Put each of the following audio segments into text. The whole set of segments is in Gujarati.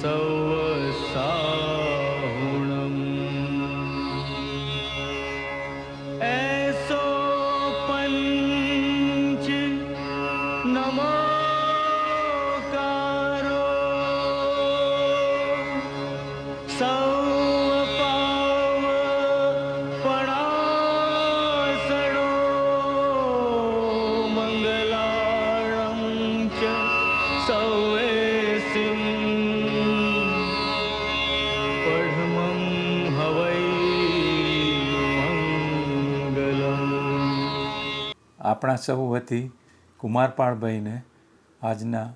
सवसाहुणम् ऐसो पंच नमोकारो सौपाव पणासणो मंगलाळं च सौवेसिं पढमं हवै मंगलम्। આપણા સૌ વતી કુમારપાળભાઈને આજના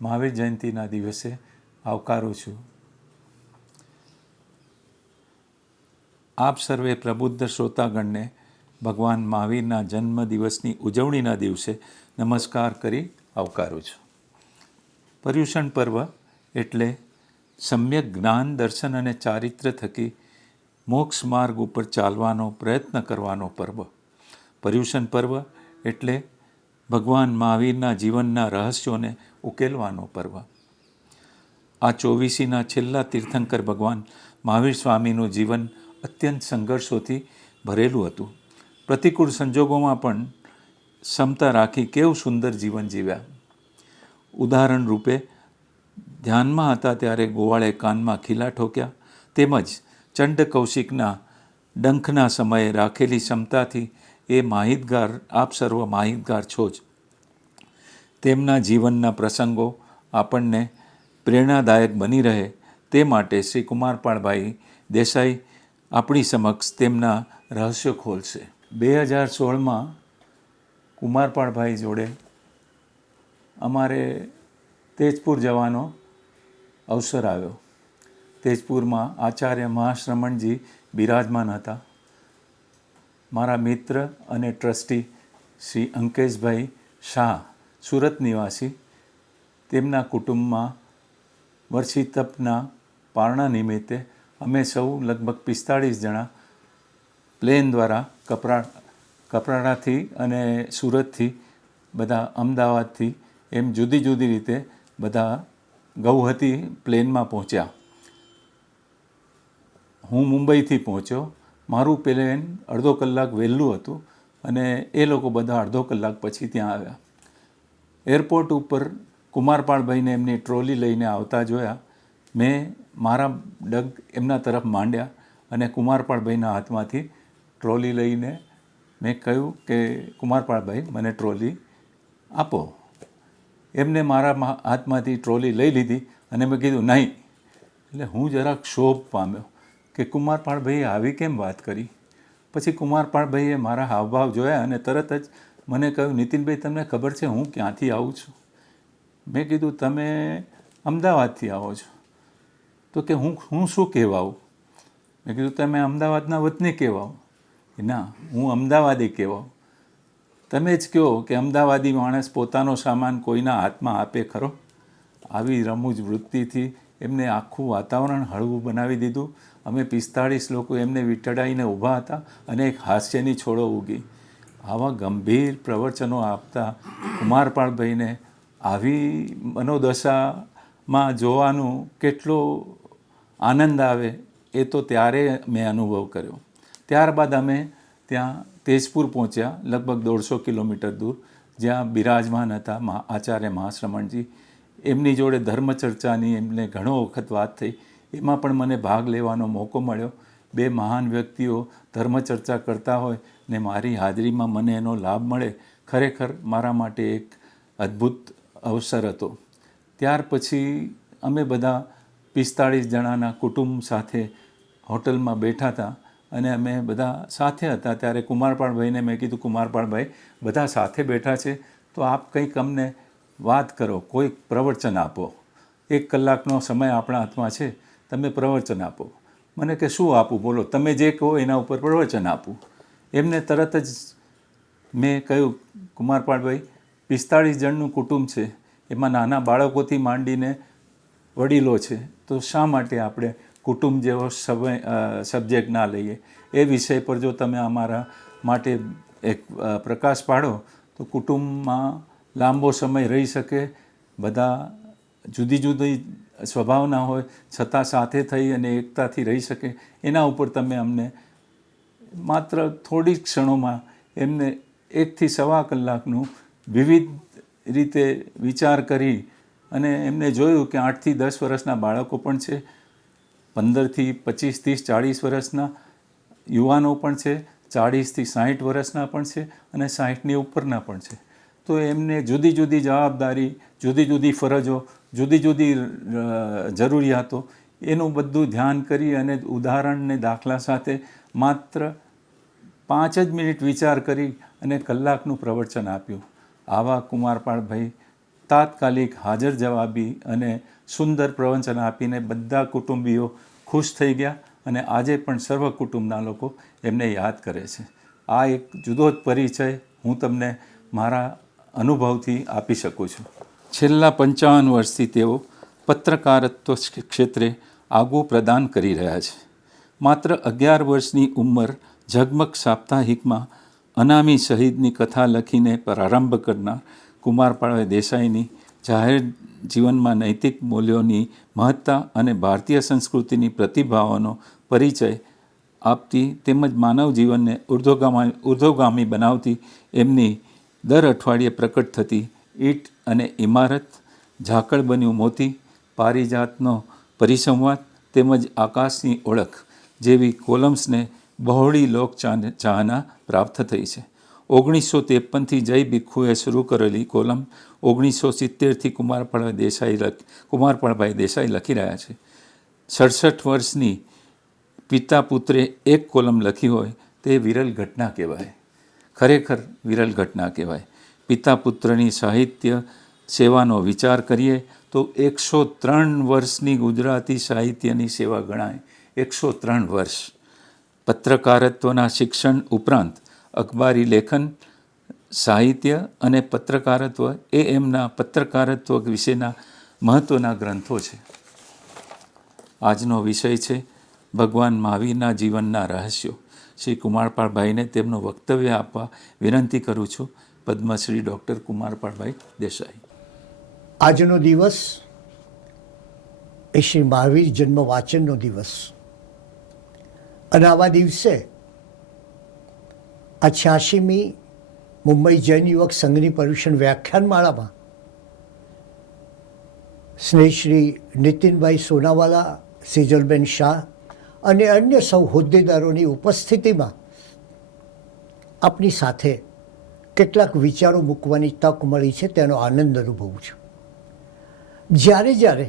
મહાવીર જયંતિના દિવસે આવકારું છું. આપ સર્વે પ્રબુદ્ધ શ્રોતાગણને ભગવાન મહાવીરના જન્મદિવસની ઉજવણીના દિવસે નમસ્કાર કરી આવકારું છું. પર્યુષણ પર્વ એટલે સમ્યક જ્ઞાન દર્શન અને ચારિત્ર થકી મોક્ષ માર્ગ ઉપર ચાલવાનો પ્રયત્ન કરવાનો પર્વ. પર્યુષણ પર્વ એટલે ભગવાન મહાવીરના જીવનના રહસ્યોને ઉકેલવાનો પર્વ. આ ચોવીસીના છેલ્લા તીર્થંકર ભગવાન મહાવીર સ્વામીનું જીવન અત્યંત સંઘર્ષોથી ભરેલું હતું. પ્રતિકૂળ સંજોગોમાં પણ ક્ષમતા રાખી કેવું સુંદર જીવન જીવ્યા. ઉદાહરણ રૂપે ધ્યાનમાં હતા ત્યારે ગોવાળે કાનમાં ખીલા ઠોક્યા, તેમજ ચંડ કૌશિકના ડંખના સમયે રાખેલી ક્ષમતાથી એ માહિતગાર, આપ સર્વ માહિતગાર છો જ. તેમના જીવનના પ્રસંગો આપણને પ્રેરણાદાયક બની રહે તે માટે શ્રી કુમારપાળભાઈ દેસાઈ આપણી સમક્ષ તેમના રહસ્યો ખોલશે. 2016માં કુમારપાળભાઈ જોડે અમારે તેજપુર જવાનો અવસર આવ્યો. તેજપુરમાં આચાર્ય મહાશ્રમણજી બિરાજમાન હતા. મારા મિત્ર અને ટ્રસ્ટી શ્રી અંકેશભાઈ શાહ, સુરત નિવાસી, તેમના કુટુંબમાં વર્ષી તપના પારણા નિમિત્તે અમે સૌ લગભગ 45 જણા પ્લેન દ્વારા કપરાડાથી અને સુરતથી, બધા અમદાવાદથી, એમ જુદી જુદી રીતે બધા ગૌહતી પ્લેનમાં પહોંચ્યા. હું મુંબઈથી પહોંચ્યો. મારું પ્લેન અડધો કલાક વહેલું હતું અને એ લોકો બધા અડધો કલાક પછી ત્યાં આવ્યા. એરપોર્ટ ઉપર કુમારપાળભાઈને એમની ટ્રોલી લઈને આવતા જોયા. મેં મારા ડગ એમના તરફ માંડ્યા અને કુમારપાળભાઈના હાથમાંથી ટ્રોલી લઈને મેં કહ્યું કે કુમારપાળભાઈ મને ટ્રોલી આપો. એમને મારા હાથમાંથી ટ્રોલી લઈ લીધી અને મેં કીધું નહીં. એટલે હું જરાક ક્ષોભ પામ્યો કે કુમારપાળભાઈએ આવી કેમ વાત કરી. પછી કુમારપાળભાઈએ મારા હાવભાવ જોયા અને તરત જ મને કહ્યું, નીતિનભાઈ તમને ખબર છે હું ક્યાંથી આવું છું? મેં કીધું તમે અમદાવાદથી આવો છો. તો કે હું શું કહેવા આવું? મેં કીધું તમે અમદાવાદના વતની કહેવા આવો? ના, હું અમદાવાદી કહેવા આવું. તમે જ કહો કે અમદાવાદી માણસ પોતાનો સામાન કોઈના હાથમાં આપે ખરો? આવી રમૂજ વૃત્તિથી એમને આખું વાતાવરણ હળવું બનાવી દીધું. અમે 45 લોકો એમને વીંટળાઈને ઊભા હતા અને એક હાસ્યની છોડો ઉગી. આવા ગંભીર પ્રવચનો આપતા કુમારપાળભાઈને આવી મનોદશામાં જોવાનું કેટલો આનંદ આવે એ તો ત્યારે મેં અનુભવ કર્યો. ત્યારબાદ અમે ત્યાં તેજપુર પહોંચ્યા, લગભગ 150 કિલોમીટર દૂર, જ્યાં બિરાજમાન હતા આચાર્ય મહાશ્રમણજી. એમની જોડે ધર્મચર્ચાની એમને ઘણો વખત વાત થઈ. એમાં પણ મને ભાગ લેવાનો મોકો મળ્યો. બે મહાન વ્યક્તિઓ ધર્મચર્ચા કરતા હોય ને મારી હાજરીમાં મને એનો લાભ મળે, ખરેખર મારા માટે એક અદ્ભુત અવસર હતો. ત્યાર પછી અમે બધા 45 જણાના કુટુંબ સાથે હોટલમાં બેઠા હતા અને અમે બધા સાથે હતા. ત્યારે કુમારપાળભાઈને મેં કીધું, કુમારપાળભાઈ બધા સાથે બેઠા છે તો આપ કંઈક અમને વાત કરો, કોઈક પ્રવચન આપો. 1 કલાકનો સમય આપણા હાથમાં છે, તમે પ્રવચન આપો. મને કે શું આપું, બોલો, તમે જે કહો એના ઉપર પ્રવચન આપું. એમને તરત જ મેં કહ્યું, કુમારપાળભાઈ 45 જણનું કુટુંબ છે, એમાં નાના બાળકોથી માંડીને વડીલો છે, તો શા માટે આપણે કુટુંબ જેવો સબ્જેક્ટ ના લઈએ? એ વિષય પર જો તમે અમારા માટે એક પ્રકાશ પાડો તો કુટુંબમાં લાંબો સમય રહી શકે, બધા જુદી જુદી સ્વભાવના હોય છતાં સાથે થઈ અને એકતાથી રહી શકે, એના ઉપર તમે અમને માત્ર થોડી ક્ષણોમાં એમને 1 થી સવા કલાકનું વિવિધ રીતે વિચાર કરી અને એમને જોયું કે 8 થી 10 વર્ષના બાળકો પણ છે, 15 થી 25, 30, 40 વર્ષના યુવાનો પણ છે, 40 થી 60 વર્ષના પણ છે અને 60ની ઉપરના પણ છે. તો એમને જુદી જુદી જવાબદારી, જુદી જુદી ફરજો, જુદી જુદી જરૂરિયાતો, એનું બધું ધ્યાન કરી અને ઉદાહરણને દાખલા સાથે માત્ર 5 જ મિનિટ વિચાર કરી અને કલાકનું પ્રવચન આપ્યું. આવા કુમારપાળભાઈ તાત્કાલિક હાજર જવાબી અને સુંદર પ્રવચન આપીને બધા કુટુંબીઓ ખુશ થઈ ગયા અને આજે પણ સર્વ કુટુંબના લોકો એમને યાદ કરે છે. આ એક જુદો જ પરિચય હું તમને મારા અનુભવથી આપી શકું છું. છેલ્લા 55 વર્ષથી તેઓ પત્રકારત્વ ક્ષેત્રે આગવું પ્રદાન કરી રહ્યા છે. માત્ર 11 વર્ષની ઉંમર ઝગમગ સાપ્તાહિકમાં અનામી શહીદની કથા લખીને પ્રારંભ કરનાર કુમારપાળ દેસાઈની જાહેર જીવનમાં નૈતિક મૂલ્યોની મહત્તા અને ભારતીય સંસ્કૃતિની પ્રતિભાવોનો પરિચય આપતી તેમજ માનવ જીવનને ઉર્ધ્વગામી બનાવતી એમની દર અઠવાડિયે પ્રકટ થતી ઈંટ અને ઇમારત, ઝાકળ બન્યું મોતી, પારિજાતનો પરિસંવાદ તેમજ આકાશની ઓળખ જેવી કોલમ્સને બહોળી લોકચાહના પ્રાપ્ત થઈ છે. 1953થી જય ભીખુએ શરૂ કરેલી કોલમ 1970થી કુમારપાળભાઈ દેસાઈ લખી રહ્યા છે. 67 વર્ષની પિતા પુત્રે એક કોલમ લખી હોય તે વિરલ ઘટના કહેવાય, ખરેખર વિરલ ઘટના કહેવાય. પિતા પુત્રની સાહિત્ય સેવાનો વિચાર કરીએ તો 103 વર્ષની ગુજરાતી સાહિત્યની સેવા ગણાય. 103 વર્ષ. પત્રકારત્વના શિક્ષણ ઉપરાંત અખબારી લેખન, સાહિત્ય અને પત્રકારત્વ એ એમના પત્રકારત્વ વિશેના મહત્ત્વના ગ્રંથો છે. આજનો વિષય છે ભગવાન મહાવીરના જીવનના રહસ્યો. શ્રી કુમારપાળભાઈને તેમનું વક્તવ્ય આપવા વિનંતી કરું છું. પદ્મશ્રી ડૉક્ટર કુમારપાળભાઈ દેસાઈ. આજનો દિવસ એ શ્રી મહાવીર જન્મ વાચનનો દિવસ અને આવા દિવસે આ 86મી મુંબઈ જૈન યુવક સંઘની પર્યુષણ વ્યાખ્યાનમાળામાં સ્નેહશ્રી નીતિનભાઈ સોનાવાલા, સેજલબેન શાહ અને અન્ય સૌ હોદ્દેદારોની ઉપસ્થિતિમાં આપની સાથે કેટલાક વિચારો મૂકવાની તક મળી છે, તેનો આનંદ અનુભવું છું. જ્યારે જ્યારે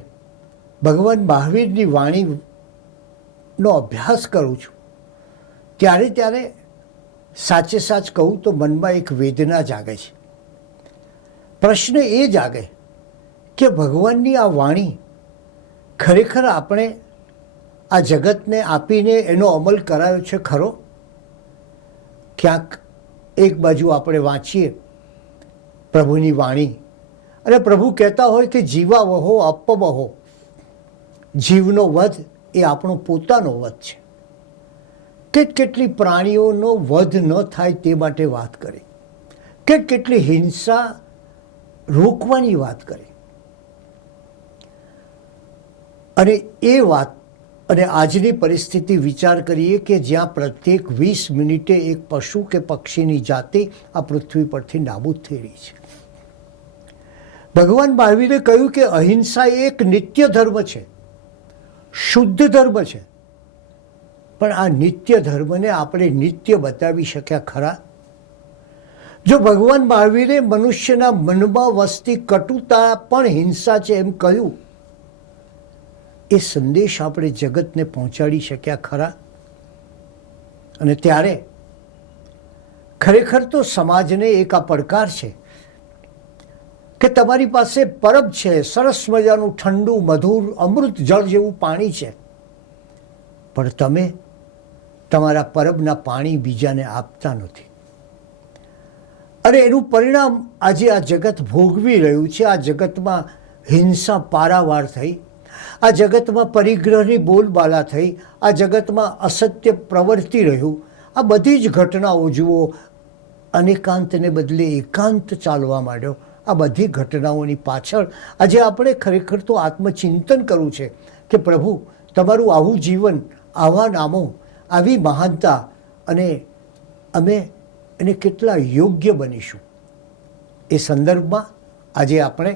ભગવાન મહાવીરની વાણીનો અભ્યાસ કરું છું ત્યારે ત્યારે સાચે સાચ કહું તો મનમાં એક વેદના જાગે છે. પ્રશ્ન એ જાગે કે ભગવાનની આ વાણી ખરેખર આપણે આ જગતને આપીને એનો અમલ કરાયો છે ખરો? ક્યાંક એક બાજુ આપણે વાંચીએ પ્રભુની વાણી અને પ્રભુ કહેતા હોય કે જીવા વહો અપવહો, જીવનો વધ એ આપણો પોતાનો વધ છે. કેટલી પ્રાણીઓનો વધ ન થાય તે માટે વાત કરી, કેટલી હિંસા રોકવાની વાત કરી. અને એ વાત અને આજની પરિસ્થિતિ વિચાર કરીએ કે જ્યાં પ્રત્યેક 20 મિનિટે એક પશુ કે પક્ષીની જાતિ આ પૃથ્વી પરથી નાબૂદ થઈ રહી છે. ભગવાન મહાવીરે કહ્યું કે અહિંસા એક નિત્ય ધર્મ છે, શુદ્ધ ધર્મ છે. પણ આ નિત્ય ધર્મને આપણે નિત્ય બતાવી શક્યા ખરા? જો ભગવાન મહાવીરે મનુષ્યના મનમાં વસતી કટુતા પણ હિંસા છે એમ કહ્યું, એ સંદેશ આપણે જગતને પહોંચાડી શક્યા ખરા? અને ત્યારે ખરેખર તો સમાજને એક આ પડકાર છે કે તમારી પાસે પરબ છે, સરસ મજાનું ઠંડુ મધુર અમૃત જળ જેવું પાણી છે, પણ તમે તમારા પરબના પાણી બીજાને આપતા નથી. અને એનું પરિણામ આજે આ જગત ભોગવી રહ્યું છે. આ જગતમાં હિંસા પારાવાર થઈ, આ જગતમાં પરિગ્રહની બોલબાલા થઈ, આ જગતમાં અસત્ય પ્રવર્તી રહ્યું. આ બધી જ ઘટનાઓ જુઓ, અનેકાંતને બદલે એકાંત ચાલવા માંડ્યો. આ બધી ઘટનાઓની પાછળ આજે આપણે ખરેખર તો આત્મચિંતન કરવું છે કે પ્રભુ તમારું આવું જીવન, આવા નામો, આવી મહાનતા, અને અમે એને કેટલા યોગ્ય બનીશું. એ સંદર્ભમાં આજે આપણે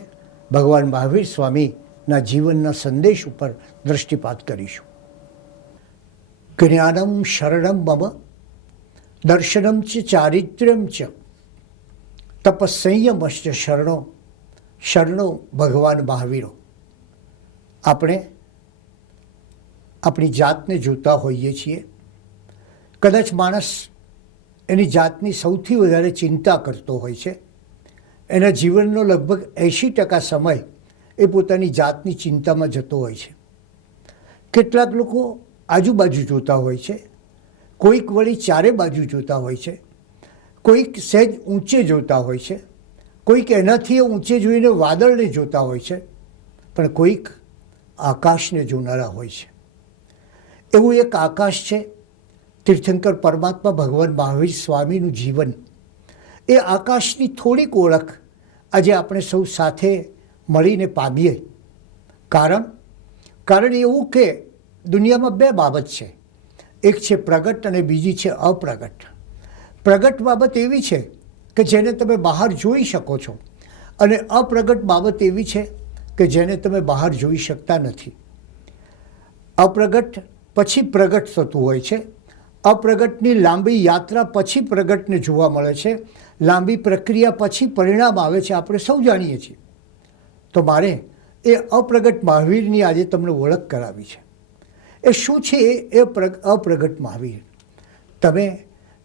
ભગવાન મહાવીર સ્વામીના જીવનના સંદેશ ઉપર દૃષ્ટિપાત કરીશું. જ્ઞાનમ શરણમ મમ દર્શનમ ચ ચારિત્ર્યમ ચ તપસંયમશ્ચ શરણો શરણો ભગવાન મહાવીરો. આપણે આપણી જાતને જોતા હોઈએ છીએ. કદાચ માણસ એની જાતની સૌથી વધારે ચિંતા કરતો હોય છે. એના જીવનનો લગભગ 80% સમય એ પોતાની જાતની ચિંતામાં જતો હોય છે. કેટલાક લોકો આજુબાજુ જોતા હોય છે, કોઈક વળી ચારે બાજુ જોતા હોય છે, કોઈક સહેજ ઊંચે જોતા હોય છે, કોઈક એનાથી ઊંચે જોઈને વાદળને જોતા હોય છે, પણ કોઈક આકાશને જોનારા હોય છે. એવું એક આકાશ છે તીર્થંકર પરમાત્મા ભગવાન મહાવીર સ્વામીનું જીવન. એ આકાશની થોડીક ઓળખ આજે આપણે સૌ સાથે મળીને પામીએ. કારણ એવું કે દુનિયામાં બે બાબત છે, એક છે પ્રગટ અને બીજી છે અપ્રગટ. પ્રગટ બાબત એવી છે કે જેને તમે બહાર જોઈ શકો છો, અને અપ્રગટ બાબત એવી છે કે જેને તમે બહાર જોઈ શકતા નથી. અપ્રગટ પછી પ્રગટ થતું હોય છે. અપ્રગટની લાંબી યાત્રા પછી પ્રગટને જોવા મળે છે. લાંબી પ્રક્રિયા પછી પરિણામ આવે છે, આપણે સૌ જાણીએ છીએ. તો મારે એ અપ્રગટ મહાવીરની આજે તમને ઓળખ કરાવી છે. એ શું છે એ અપ્રગટ મહાવીર? તમે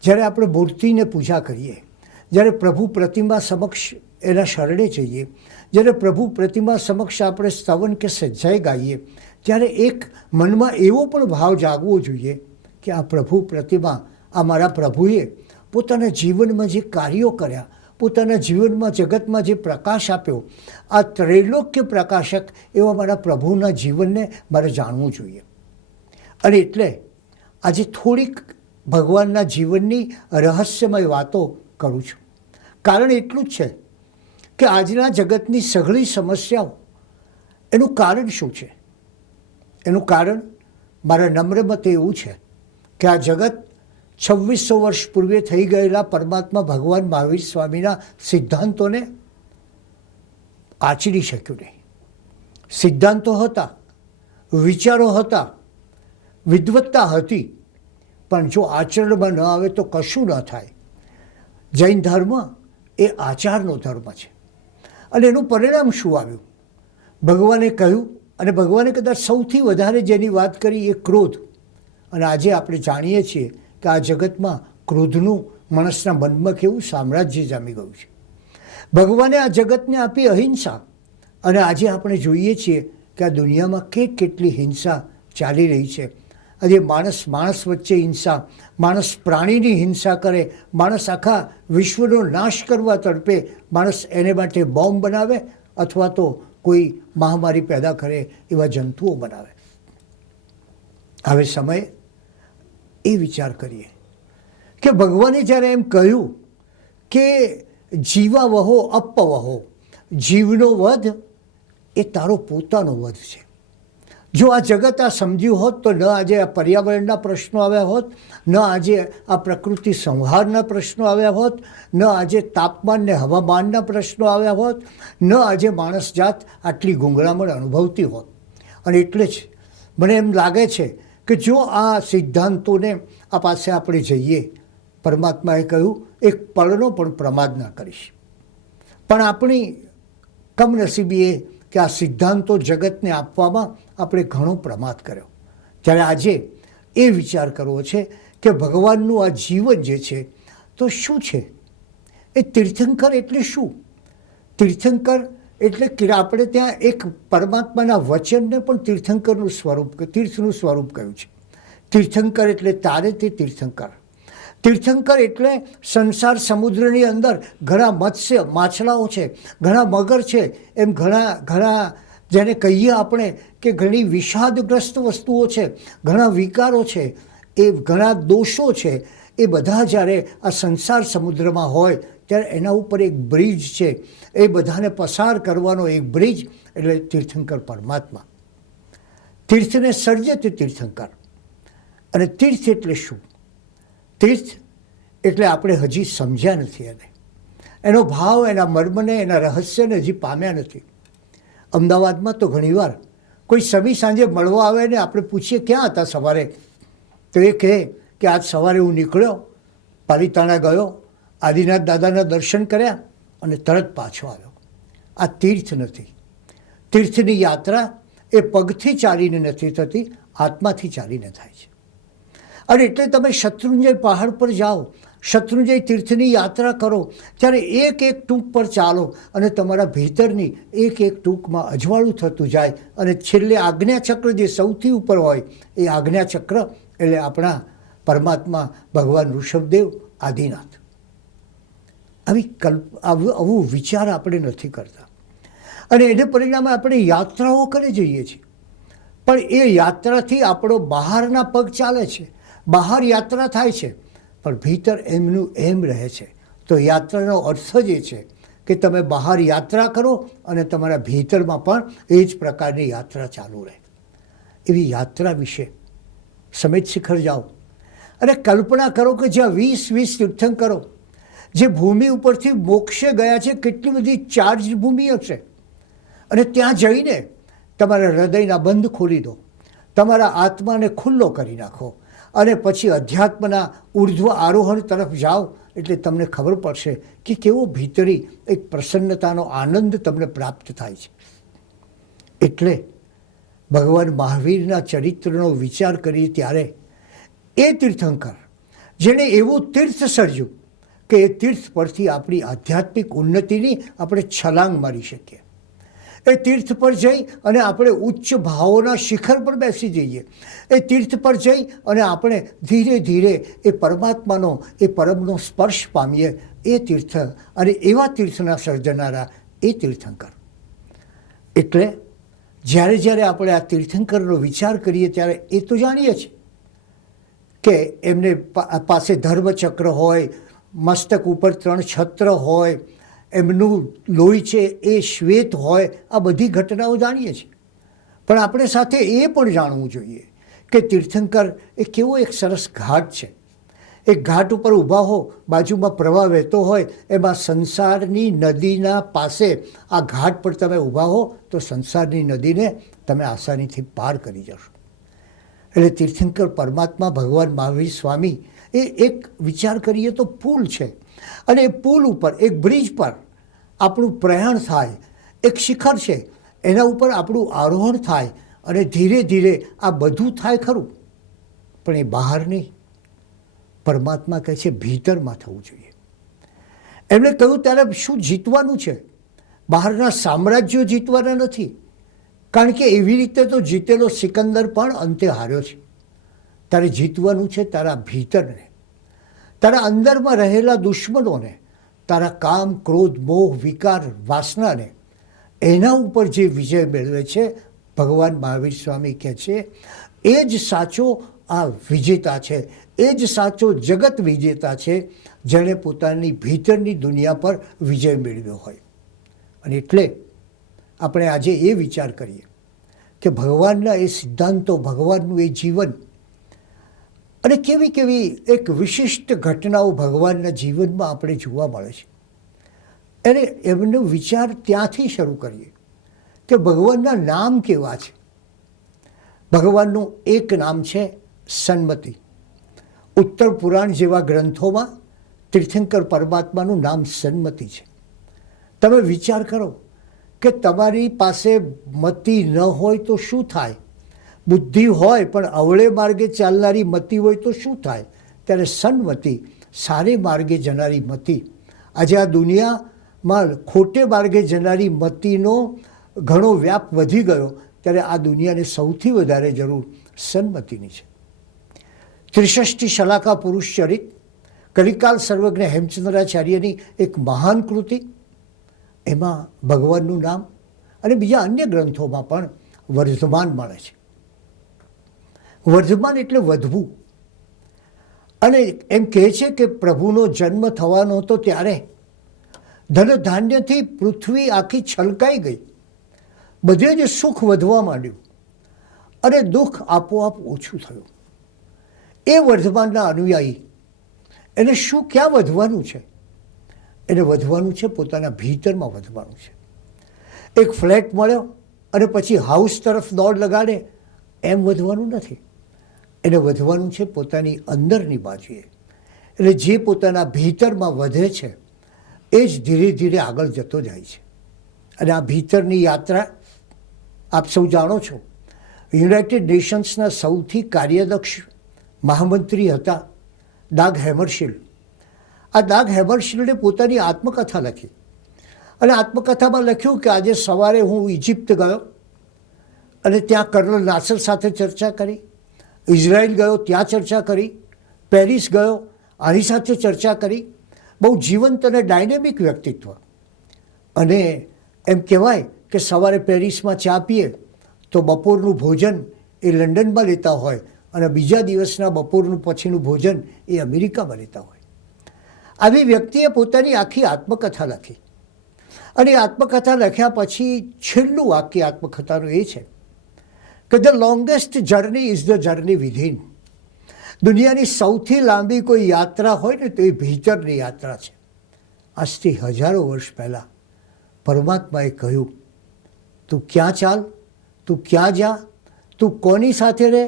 જ્યારે આપણે મૂર્તિને પૂજા કરીએ, જ્યારે પ્રભુ પ્રતિમા સમક્ષ એના શરણે જઈએ, જ્યારે પ્રભુ પ્રતિમા સમક્ષ આપણે સ્તવન કે સજ્જાઈ ગાઈએ, ત્યારે એક મનમાં એવો પણ ભાવ જાગવો જોઈએ કે આ પ્રભુ પ્રતિમા, આ મારા પ્રભુએ પોતાના જીવનમાં જે કાર્યો કર્યા, પોતાના જીવનમાં જગતમાં જે પ્રકાશ આપ્યો, આ ત્રૈલોક્ય પ્રકાશક એવા મારા પ્રભુના જીવનને મારે જાણવું જોઈએ. અને એટલે આજે થોડીક ભગવાનના જીવનની રહસ્યમય વાતો કરું છું. કારણ એટલું જ છે કે આજના જગતની સઘળી સમસ્યાઓ, એનું કારણ શું છે? એનું કારણ મારા નમ્ર મતે એવું છે કે આ જગત 2600 વર્ષ પૂર્વે થઈ ગયેલા પરમાત્મા ભગવાન મહાવીર સ્વામીના સિદ્ધાંતોને આચરી શક્યું નહીં. સિદ્ધાંતો હતા, વિચારો હતા, વિદ્વત્તા હતી, પણ જો આચરણમાં ન આવે તો કશું ન થાય. જૈન ધર્મ એ આચારનો ધર્મ છે. અને એનું પરિણામ શું આવ્યું? ભગવાને કહ્યું, અને ભગવાને કદાચ સૌથી વધારે જેની વાત કરી એ ક્રોધ. અને આજે આપણે જાણીએ છીએ કે આ જગતમાં ક્રોધનું માણસના મનમાં કેવું સામ્રાજ્ય જામી ગયું છે. ભગવાને આ જગતને આપી અહિંસા, અને આજે આપણે જોઈએ છીએ કે આ દુનિયામાં કેટલી હિંસા ચાલી રહી છે. આજે માણસ વચ્ચે હિંસા, માણસ પ્રાણીની હિંસા કરે, માણસ આખા વિશ્વનો નાશ કરવા તડપે, માણસ એને માટે બોમ્બ બનાવે અથવા તો કોઈ મહામારી પેદા કરે એવા જંતુઓ બનાવે. હવે સમય એ વિચાર કરીએ કે ભગવાને જ્યારે એમ કહ્યું કે જીવા વહો અપવહો, જીવનો વધ એ તારો પોતાનો વધ છે. જો આ જગત આ સમજ્યું હોત તો ન આજે આ પર્યાવરણના પ્રશ્નો આવ્યા હોત, ન આજે આ પ્રકૃતિ સંહારના પ્રશ્નો આવ્યા હોત, ન આજે તાપમાન ને હવામાનના પ્રશ્નો આવ્યા હોત, ન આજે માણસ જાત આટલી ગુંગળામણ અનુભવતી હોત. અને એટલે જ મને એમ લાગે છે કે જો આ સિદ્ધાંતોને આ પાસે આપણે જઈએ, પરમાત્માએ કહ્યું એક પળનો પણ પ્રમાદ ના કરીશ. પણ આપણી કમનસીબી એ કે આ સિદ્ધાંતો જગતને આપવામાં આપણે ઘણો પ્રમાદ કર્યો. જ્યારે આજે એ વિચાર કરવો છે કે ભગવાનનું આ જીવન જે છે તો શું છે? એ તીર્થંકર એટલે શું? તીર્થંકર એટલે કે આપણે ત્યાં એક પરમાત્માના વચનને પણ તીર્થંકરનું સ્વરૂપ, તીર્થનું સ્વરૂપ કહ્યું છે. તીર્થંકર એટલે તારે તે તીર્થંકર. તીર્થંકર એટલે સંસાર સમુદ્રની અંદર ઘણા મત્સ્ય માછલાઓ છે, ઘણા મગર છે, એમ ઘણા જેને કહીએ આપણે કે ઘણી વિષાદગ્રસ્ત વસ્તુઓ છે, ઘણા વિકારો છે, એ ઘણા દોષો છે. એ બધા જ્યારે આ સંસાર સમુદ્રમાં હોય ત્યારે એના ઉપર એક બ્રિજ છે, એ બધાને પસાર કરવાનો એક બ્રિજ એટલે તીર્થંકર પરમાત્મા. તીર્થને સર્જે તે તીર્થંકર. અને તીર્થ એટલે શું? તીર્થ એટલે આપણે હજી સમજ્યા નથી એને, એનો ભાવ, એના મર્મને, એના રહસ્યને હજી પામ્યા નથી. અમદાવાદમાં તો ઘણીવાર કોઈ સમી સાંજે મળવા આવે ને આપણે પૂછીએ ક્યાં હતા સવારે, તો એ કહે કે આજ સવારે હું નીકળ્યો, પાલીતાણા ગયો, આદિનાથ દાદાના દર્શન કર્યા અને તરત પાછો આવ્યો. આ તીર્થ નથી. તીર્થની યાત્રા એ પગથી ચાલીને નથી થતી, આત્માથી ચાલીને થાય છે. અને એટલે તમે શત્રુંજય પહાડ પર જાઓ, શત્રુંજય તીર્થની યાત્રા કરો, ત્યારે એક એક ટૂંક પર ચાલો અને તમારા ભીતરની એક એક ટૂંકમાં અજવાળું થતું જાય અને છેલ્લે આજ્ઞાચક્ર જે સૌથી ઉપર હોય એ આજ્ઞાચક્ર એટલે આપણા પરમાત્મા ભગવાન ઋષભદેવ આદિનાથ. આવું વિચાર આપણે નથી કરતા અને એને પરિણામે આપણે યાત્રાઓ કરી જઈએ છીએ, પણ એ યાત્રાથી આપણો બહારના પગ ચાલે છે, બહાર યાત્રા થાય છે, પણ ભીતર એમનું એમ રહે છે. તો યાત્રાનો અર્થ જ એ છે કે તમે બહાર યાત્રા કરો અને તમારા ભીતરમાં પણ એ જ પ્રકારની યાત્રા ચાલુ રહે. એવી યાત્રા વિશે સમેત શિખર જાઓ અને કલ્પના કરો કે જ્યાં 20 તીર્થંકરો જે ભૂમિ ઉપરથી મોક્ષે ગયા છે, કેટલી બધી ચાર્જ ભૂમિ હશે, અને ત્યાં જઈને તમારા હૃદયના બંધ ખોલી દો, તમારા આત્માને ખુલ્લો કરી નાખો અને પછી અધ્યાત્મના ઉર્ધ્વ આરોહણ તરફ જાઓ એટલે તમને ખબર પડશે કે કેવો ભીતરી એક પ્રસન્નતાનો આનંદ તમને પ્રાપ્ત થાય છે. એટલે ભગવાન મહાવીરના ચરિત્રનો વિચાર કરીએ ત્યારે એ તીર્થંકર જેણે એવું તીર્થ સર્જ્યું કે એ તીર્થ પરથી આપણી આધ્યાત્મિક ઉન્નતિની આપણે છલાંગ મારી શકીએ. એ તીર્થ પર જઈ અને આપણે ઉચ્ચ ભાવોના શિખર પર બેસી જઈએ. એ તીર્થ પર જઈ અને આપણે ધીરે ધીરે એ પરમાત્માનો, એ પરમનો સ્પર્શ પામીએ. એ તીર્થ અને એવા તીર્થના સર્જનારા એ તીર્થંકર. એટલે જ્યારે જ્યારે આપણે આ તીર્થંકરનો વિચાર કરીએ ત્યારે એ તો જાણીએ છીએ કે એમને પાસે ધર્મચક્ર હોય, મસ્તક ઉપર 3 છત્ર હોય, એમનું લોહી છે એ શ્વેત હોય, આ બધી ઘટનાઓ જાણીએ છીએ. પણ આપણે સાથે એ પણ જાણવું જોઈએ કે તીર્થંકર એ કેવો એક સરસ ઘાટ છે. એક ઘાટ ઉપર ઊભા હો, બાજુમાં પ્રવાહ વહેતો હોય, એમાં સંસારની નદીના પાસે આ ઘાટ પર તમે ઊભા હો તો સંસારની નદીને તમે આસાનીથી પાર કરી જશો. એટલે તીર્થંકર પરમાત્મા ભગવાન મહાવીર સ્વામી એ એક વિચાર કરીએ તો પુલ છે, અને એ પુલ ઉપર, એક બ્રિજ પર આપણું પ્રયાણ થાય, એક શિખર છે એના ઉપર આપણું આરોહણ થાય, અને ધીરે ધીરે આ બધું થાય ખરું, પણ એ બહાર નહીં. પરમાત્મા કહે છે ભીતરમાં થવું જોઈએ. એમણે કહ્યું ત્યારે શું જીતવાનું છે? બહારના સામ્રાજ્યો જીતવાના નથી, કારણ કે એવી રીતે તો જીતેલો સિકંદર પણ અંતે હાર્યો છે. તારે જીતવાનું છે તારા ભીતરને, તારા અંદરમાં રહેલા દુશ્મનોને, તારા કામ, ક્રોધ, મોહ, વિકાર, વાસનાને. એના ઉપર જે વિજય મેળવે છે, ભગવાન મહાવીર સ્વામી કહે છે એ જ સાચો આ વિજેતા છે, એ જ સાચો જગત વિજેતા છે જેણે પોતાની ભીતરની દુનિયા પર વિજય મેળવ્યો હોય. અને એટલે આપણે આજે એ વિચાર કરીએ કે ભગવાનના એ સિદ્ધાંતો, ભગવાનનું એ જીવન, અને કેવી કેવી એક વિશિષ્ટ ઘટનાઓ ભગવાનના જીવનમાં આપણે જોવા મળે છે. અને એમનો વિચાર ત્યાંથી શરૂ કરીએ કે ભગવાનના નામ કેવા છે. ભગવાનનું એક નામ છે સન્મતિ. ઉત્તર પુરાણ જેવા ગ્રંથોમાં તીર્થંકર પરમાત્માનું નામ સન્મતિ છે. તમે વિચાર કરો કે તમારી પાસે મતિ ન હોય તો શું થાય? બુદ્ધિ હોય પણ અવળે માર્ગે ચાલનારી મતિ હોય તો શું થાય? ત્યારે સન્મતિ, સારે માર્ગે જનારી મતિ. આજે આ દુનિયામાં ખોટે માર્ગે જનારી મતિનો ઘણો વ્યાપ વધી ગયો, ત્યારે આ દુનિયાને સૌથી વધારે જરૂર સન્મતિની છે. ત્રિષષ્ટિ શલાકા પુરુષ ચરિત, કલિકાલ સર્વજ્ઞ હેમચંદ્રાચાર્યની એક મહાન કૃતિ. એમાં ભગવાનનું નામ અને બીજા અન્ય ગ્રંથોમાં પણ વર્ધમાન મળે છે. વર્ધમાન એટલે વધવું. અને એમ કહે છે કે પ્રભુનો જન્મ થવાનો હતો ત્યારે ધન ધાન્યથી પૃથ્વી આખી છલકાઈ ગઈ, બધે જ સુખ વધવા માંડ્યું અને દુઃખ આપોઆપ ઓછું થયું. એ વર્ધમાનના અનુયાયી એને શું ક્યાં વધવાનું છે? એને વધવાનું છે પોતાના ભીતરમાં વધવાનું છે. એક ફ્લેટ મળ્યો અને પછી હાઉસ તરફ દોડ લગાડે એમ વધવાનું નથી. એને વધવાનું છે પોતાની અંદરની બાજુએ. એટલે જે પોતાના ભીતરમાં વધે છે એ જ ધીરે ધીરે આગળ જતો જાય છે. અને આ ભીતરની યાત્રા આપ સૌ જાણો છો, યુનાઇટેડ નેશન્સના સૌથી કાર્યદક્ષ મહામંત્રી હતા ડાગ હેમરશિલ્ડ. આ ડાગ હેમરશિલ્ડે પોતાની આત્મકથા લખી અને આત્મકથામાં લખ્યું કે આજે સવારે હું ઇજિપ્ત ગયો અને ત્યાં કર્નલ નાસર સાથે ચર્ચા કરી, ઇઝરાયલ ગયો ત્યાં ચર્ચા કરી, પેરિસ ગયો આની સાથે ચર્ચા કરી. બહુ જીવંત અને ડાયનેમિક વ્યક્તિત્વ. અને એમ કહેવાય કે સવારે પેરિસમાં ચા પીએ તો બપોરનું ભોજન એ લંડનમાં લેતા હોય અને બીજા દિવસના બપોરનું પછીનું ભોજન એ અમેરિકામાં લેતા હોય. આવી વ્યક્તિએ પોતાની આખી આત્મકથા લખી અને આત્મકથા લખ્યા પછી છેલ્લું વાક્ય આત્મકથાનું એ છે કે the longest journey is the journey within. દુનિયાની સૌથી લાંબી કોઈ યાત્રા હોય ને તો એ ભીતરની યાત્રા છે. આજથી હજારો વર્ષ પહેલાં પરમાત્માએ કહ્યું, તું ક્યાં ચાલ, તું ક્યાં જા, તું કોની સાથે રહે,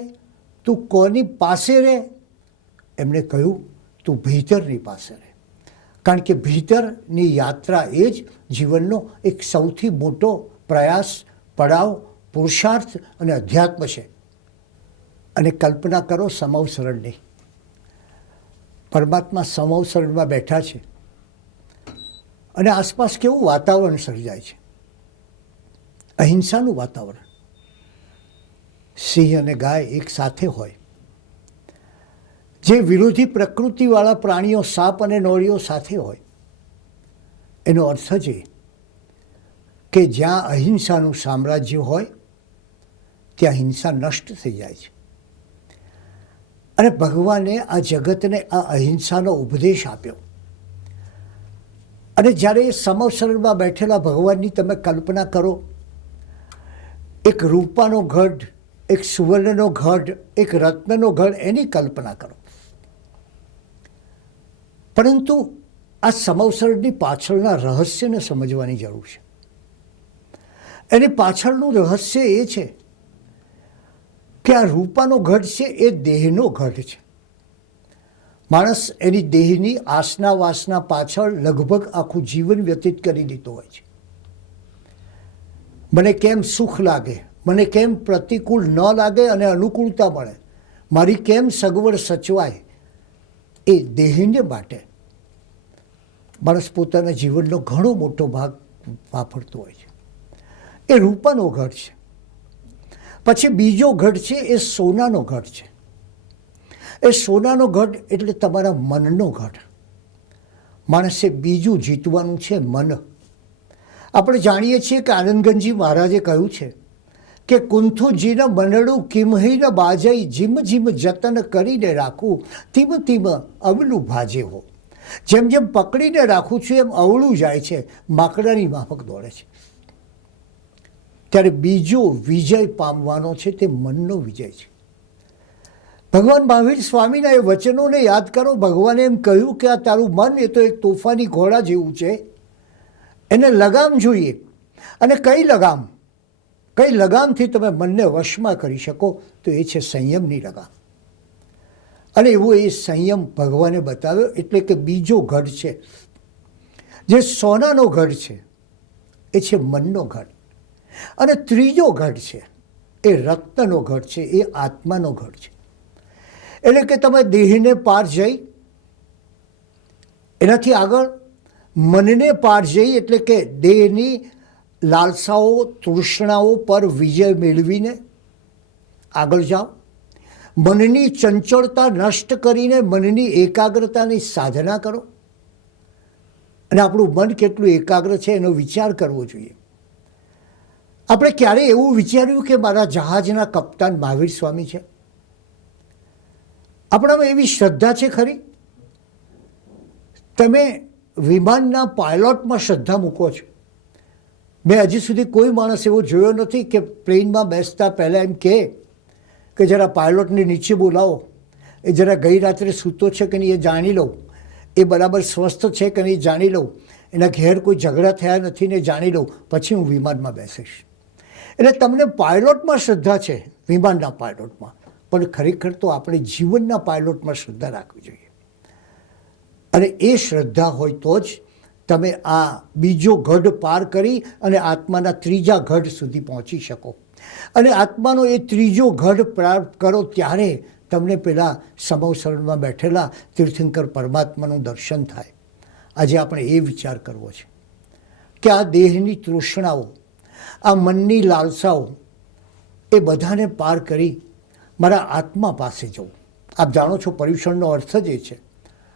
તું કોની પાસે રહે? એમણે કહ્યું, તું ભીતરની પાસે રહે. કારણ કે ભીતરની યાત્રા એ જ જીવનનો એક સૌથી મોટો પ્રયાસ, પડાવ, પુરુષાર્થ અને અધ્યાત્મ છે. અને કલ્પના કરો સમવસરણની. પરમાત્મા સમવસરણમાં બેઠા છે અને આસપાસ કેવું વાતાવરણ સર્જાય છે, અહિંસાનું વાતાવરણ. સિંહ અને ગાય એક સાથે હોય, જે વિરોધી પ્રકૃતિવાળા પ્રાણીઓ સાપ અને નોળીઓ સાથે હોય. એનો અર્થ જ એ કે જ્યાં અહિંસાનું સામ્રાજ્ય હોય ત્યાં હિંસા નષ્ટ થઈ જાય છે. અને ભગવાને આ જગતને આ અહિંસાનો ઉપદેશ આપ્યો. અને જ્યારે એ સમવસરણમાં બેઠેલા ભગવાનની તમે કલ્પના કરો, એક રૂપાનો ગઢ, એક સુવર્ણનો ગઢ, એક રત્નનો ગઢ, એની કલ્પના કરો. પરંતુ આ સમવસરણની પાછળના રહસ્યને સમજવાની જરૂર છે. એની પાછળનું રહસ્ય એ છે કે આ રૂપાનો ગઢ છે એ દેહનો ગઢ છે. માણસ એની દેહની આસના વાસના પાછળ લગભગ આખું જીવન વ્યતીત કરી દીધું હોય છે. મને કેમ સુખ લાગે, મને કેમ પ્રતિકૂળ ન લાગે અને અનુકૂળતા મળે, મારી કેમ સગવડ સચવાય, એ દેહને માટે માણસ પોતાના જીવનનો ઘણો મોટો ભાગ વાપરતો હોય છે. એ રૂપાનો ગઢ છે. પછી બીજો ગઢ છે એ સોનાનો ગઢ છે. એ સોનાનો ગઢ એટલે તમારા મનનો ગઢ. માણસે બીજું જીતવાનું છે, મન. આપણે જાણીએ છીએ કે આનંદગંજી મહારાજે કહ્યું છે કે કુંથુજીને મનડું કિમહી ન બાજઈ, જીમ જીમ જતન કરીને રાખું, તીમ તીમ અવલું ભાજે હો. જેમ જેમ પકડીને રાખું છું એમ અવળું જાય છે, માકડાની માફક દોડે છે. ત્યારે બીજો વિજય પામવાનો છે તે મનનો વિજય છે. ભગવાન મહાવીર સ્વામીના એ વચનોને યાદ કરો. ભગવાને એમ કહ્યું કે આ તારું મન એ તો એક તોફાની ઘોડા જેવું છે, એને લગામ જોઈએ. અને કઈ લગામથી તમે મનને વશમાં કરી શકો તો એ છે સંયમની લગામ. અને એવો એ સંયમ ભગવાને બતાવ્યો. એટલે કે બીજો ગઢ છે જે સોનાનો ગઢ છે એ છે મનનો ગઢ. અને ત્રીજો ગઢ છે એ રત્નનો ગઢ છે, એ આત્માનો ગઢ છે. એટલે કે તમે દેહને પાર જઈ, એનાથી આગળ મનને પાર જઈ, એટલે કે દેહની લાલસાઓ, તૃષ્ણાઓ પર વિજય મેળવીને આગળ જાઓ. મનની ચંચળતા નષ્ટ કરીને મનની એકાગ્રતાની સાધના કરો. અને આપણું મન કેટલું એકાગ્ર છે એનો વિચાર કરવો જોઈએ. આપણે ક્યારેય એવું વિચાર્યું કે મારા જહાજના કપ્તાન મહાવીર સ્વામી છે? આપણામાં એવી શ્રદ્ધા છે ખરી? તમે વિમાનના પાયલોટમાં શ્રદ્ધા મૂકો છો? મેં હજી સુધી કોઈ માણસ એવો જોયો નથી કે પ્લેનમાં બેસતા પહેલાં એમ કે જરા પાયલોટને નીચે બોલાવો, એ જરા ગઈ રાત્રે સૂતો છે કે નહીં એ જાણી લઉં, એ બરાબર સ્વસ્થ છે કે નહીં જાણી લઉં, એના ઘેર કોઈ ઝઘડા થયા નથી ને જાણી લઉં, પછી હું વિમાનમાં બેસીશ. એટલે તમને પાયલોટમાં શ્રદ્ધા છે, વિમાનના પાયલોટમાં, પણ ખરેખર તો આપણે જીવનના પાયલોટમાં શ્રદ્ધા રાખવી જોઈએ. અને એ શ્રદ્ધા હોય તો જ તમે આ બીજો ગઢ પાર કરી અને આત્માના ત્રીજા ગઢ સુધી પહોંચી શકો. અને આત્માનો એ ત્રીજો ગઢ પ્રાપ્ત કરો ત્યારે તમને પેલા સમવસરણમાં બેઠેલા તીર્થંકર પરમાત્માનું દર્શન થાય. આજે આપણે એ વિચાર કરવો છે કે આ દેહની તૃષ્ણાઓ, આ મનની લાલસાઓ, એ બધાને પાર કરી મારા આત્મા પાસે જવું. આપ જાણો છો પર્યુષણનો અર્થ જ એ છે,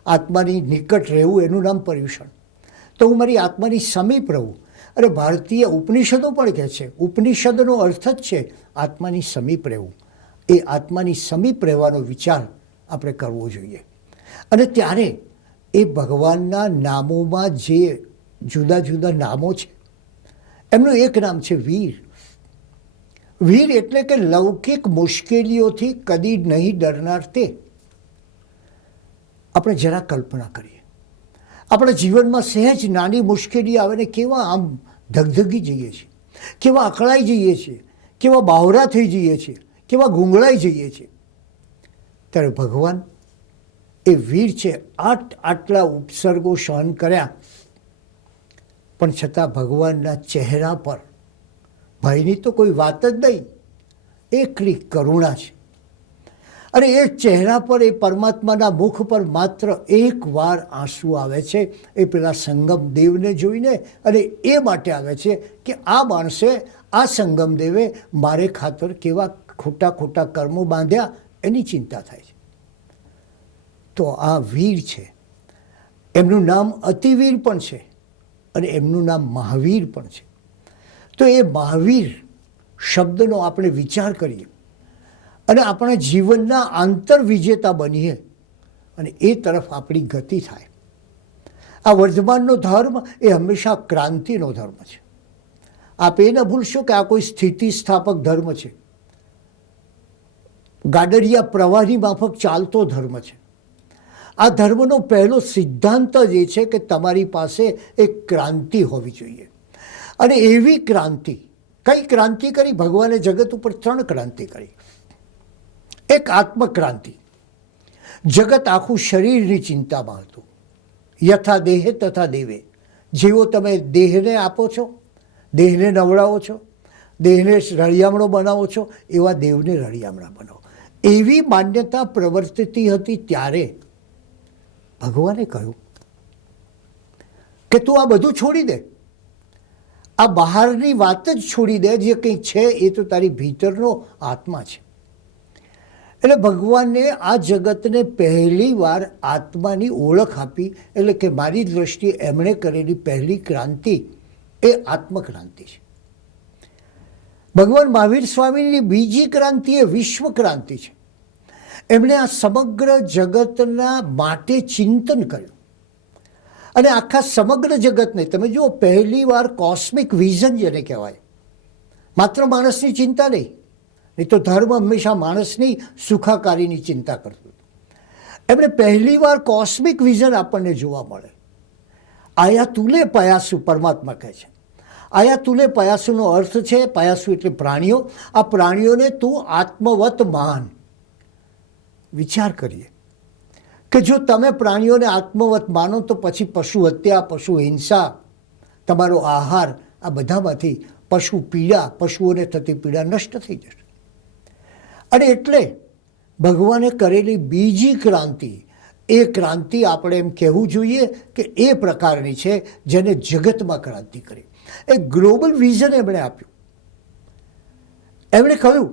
આત્માની નિકટ રહેવું, એનું નામ પર્યુષણ. તો હું મારી આત્માની સમીપ રહું. અને ભારતીય ઉપનિષદો પણ કહે છે, ઉપનિષદનો અર્થ જ છે આત્માની સમીપ રહેવું. એ આત્માની સમીપ રહેવાનો વિચાર આપણે કરવો જોઈએ. અને ત્યારે એ ભગવાનના નામોમાં જે જુદા જુદા નામો છે, એમનું એક નામ છે વીર. વીર એટલે કે લૌકિક મુશ્કેલીઓથી કદી નહીં ડરનાર તે. આપણે જરા કલ્પના કરીએ, આપણા જીવનમાં સહેજ નાની મુશ્કેલી આવે ને કેવા આમ ધગધગી જઈએ છીએ, કેવા અકળાઈ જઈએ છીએ, કેવા બાવરા થઈ જઈએ છીએ, કેવા ગુંગળાઈ જઈએ છીએ. ત્યારે ભગવાન એ વીર છે. આટલા ઉપસર્ગો સહન કર્યા, પણ છતાં ભગવાનના ચહેરા પર ભયની તો કોઈ વાત જ નહીં, એકલી કરુણા છે. અને એ ચહેરા પર, એ પરમાત્માના મુખ પર માત્ર એક વાર આંસુ આવે છે, એ પેલા સંગમ દેવને જોઈને. અને એ માટે આવે છે કે આ માણસે, આ સંગમ દેવે મારે ખાતર કેવા ખોટા ખોટા કર્મો બાંધ્યા, એની ચિંતા થાય છે. તો આ વીર છે. એમનું નામ અતિવીર પણ છે અને એમનું નામ મહાવીર પણ છે. તો એ મહાવીર શબ્દનો આપણે વિચાર કરીએ અને આપણા જીવનના આંતર વિજેતા બનીએ અને એ તરફ આપણી ગતિ થાય. આ વર્ધમાનનો ધર્મ એ હંમેશા ક્રાંતિનો ધર્મ છે. આપ એ ન ભૂલશો કે આ કોઈ સ્થિતિસ્થાપક ધર્મ છે, ગાડરિયા પ્રવાહની માફક ચાલતો ધર્મ છે. આ ધર્મનો પહેલો સિદ્ધાંત જ એ છે કે તમારી પાસે એક ક્રાંતિ હોવી જોઈએ. અને એવી ક્રાંતિ, કઈ ક્રાંતિ કરી? ભગવાને જગત ઉપર 3 ક્રાંતિ કરી. એક આત્મક્રાંતિ. જગત આખું શરીરની ચિંતામાં હતું. યથા દેહે તથા દેવે. જેવો તમે દેહને આપો છો, દેહને નવડાવો છો, દેહને રળિયામણો બનાવો છો, એવા દેવને રળિયામણા બનાવો. એવી માન્યતા પ્રવર્તતી હતી. ત્યારે ભગવાને કહ્યું કે તું આ બધું છોડી દે, આ બહારની વાત જ છોડી દે, જે કંઈ છે એ તો તારી ભીતરનો આત્મા છે. એટલે ભગવાને આ જગતને પહેલી વાર આત્માની ઓળખ આપી. એટલે કે મારી દ્રષ્ટિએ એમણે કરેલી પહેલી ક્રાંતિ એ આત્મક્રાંતિ છે. ભગવાન મહાવીર સ્વામીની બીજી ક્રાંતિ એ વિશ્વ ક્રાંતિ છે. એમણે આ સમગ્ર જગતના માટે ચિંતન કર્યું અને આખા સમગ્ર જગતને, તમે જુઓ, પહેલી વાર કોસ્મિક વિઝન જેને કહેવાય, માત્ર માણસની ચિંતા નહીં. નહીં તો ધર્મ હંમેશા માણસની સુખાકારીની ચિંતા કરતું. એમણે પહેલી વાર કોસ્મિક વિઝન આપણને જોવા મળે. આયા તુલે પયાસુ, પરમાત્મા કહે છે. આયા તુલે પયાસુનો અર્થ છે, પયાસુ એટલે પ્રાણીઓ, આ પ્રાણીઓને તું આત્મવત માન. વિચાર કરીએ કે જો તમે પ્રાણીઓને આત્મવત માનો તો પછી પશુ હત્યા, પશુ હિંસા, તમારો આહાર, આ બધામાંથી પશુ પીડા, પશુઓને થતી પીડા નષ્ટ થઈ જશે. અને એટલે ભગવાને કરેલી બીજી ક્રાંતિ, એ ક્રાંતિ આપણે એમ કહેવું જોઈએ કે એ પ્રકારની છે જેને જગતમાં ક્રાંતિ કરી. એ ગ્લોબલ વિઝન એમણે આપ્યું. એમણે કહ્યું,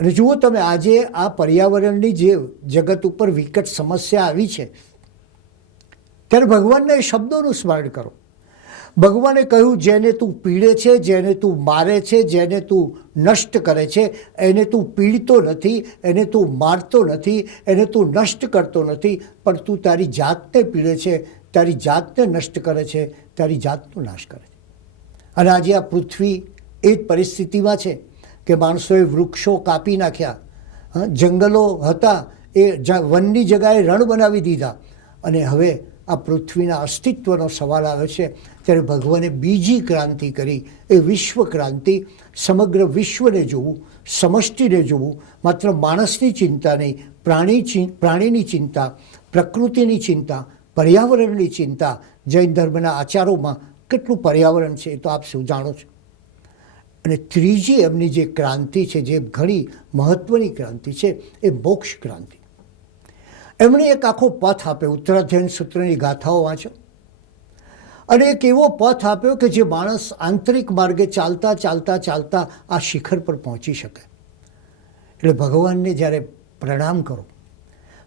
અને જુઓ તમે, આજે આ પર્યાવરણની જે જગત ઉપર વિકટ સમસ્યા આવી છે, ત્યારે ભગવાનના એ શબ્દોનું સ્મરણ કરો. ભગવાને કહ્યું, જેને તું પીડે છે, જેને તું મારે છે, જેને તું નષ્ટ કરે છે, એને તું પીડતો નથી, એને તું મારતો નથી, એને તું નષ્ટ કરતો નથી, પણ તું તારી જાતને પીડે છે, તારી જાતને નષ્ટ કરે છે, તારી જાતનો નાશ કરે છે. અને આજે આ પૃથ્વી એ જ પરિસ્થિતિમાં છે કે માણસોએ વૃક્ષો કાપી નાખ્યા, જંગલો હતા એ વનની જગાએ રણ બનાવી દીધા, અને હવે આ પૃથ્વીના અસ્તિત્વનો સવાલ આવે છે. ત્યારે ભગવાને બીજી ક્રાંતિ કરી, એ વિશ્વ ક્રાંતિ. સમગ્ર વિશ્વને જોવું, સમષ્ટિને જોવું, માત્ર માણસની ચિંતા નહીં, પ્રાણીની ચિંતા, પ્રકૃતિની ચિંતા, પર્યાવરણની ચિંતા. જૈન ધર્મના આચારોમાં કેટલું પર્યાવરણ છે એ તો આપ સૌ જાણો છો. અને ત્રીજી એમની જે ક્રાંતિ છે, જે ઘણી મહત્ત્વની ક્રાંતિ છે, એ મોક્ષ ક્રાંતિ. એમણે એક આખો પથ આપ્યો. ઉત્તરાધ્યયન સૂત્રની ગાથાઓ વાંચો અને એક એવો પથ આપ્યો કે જે માણસ આંતરિક માર્ગે ચાલતા ચાલતા ચાલતા આ શિખર પર પહોંચી શકે. એટલે ભગવાનને જ્યારે પ્રણામ કરો,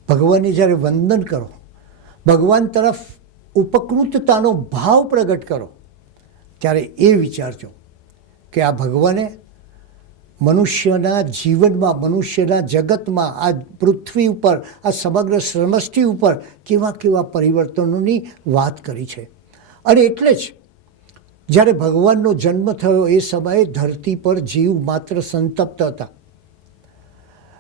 ભગવાનને જ્યારે વંદન કરો, ભગવાન તરફ ઉપકૃતતાનો ભાવ પ્રગટ કરો, ત્યારે એ વિચારજો કે આ ભગવાને મનુષ્યના જીવનમાં, મનુષ્યના જગતમાં, આ પૃથ્વી ઉપર, આ સમગ્ર સમષ્ટિ ઉપર કેવા કેવા પરિવર્તનોની વાત કરી છે. અને એટલે જ જ્યારે ભગવાનનો જન્મ થયો એ સમયે ધરતી પર જીવ માત્ર સંતપ્ત હતા.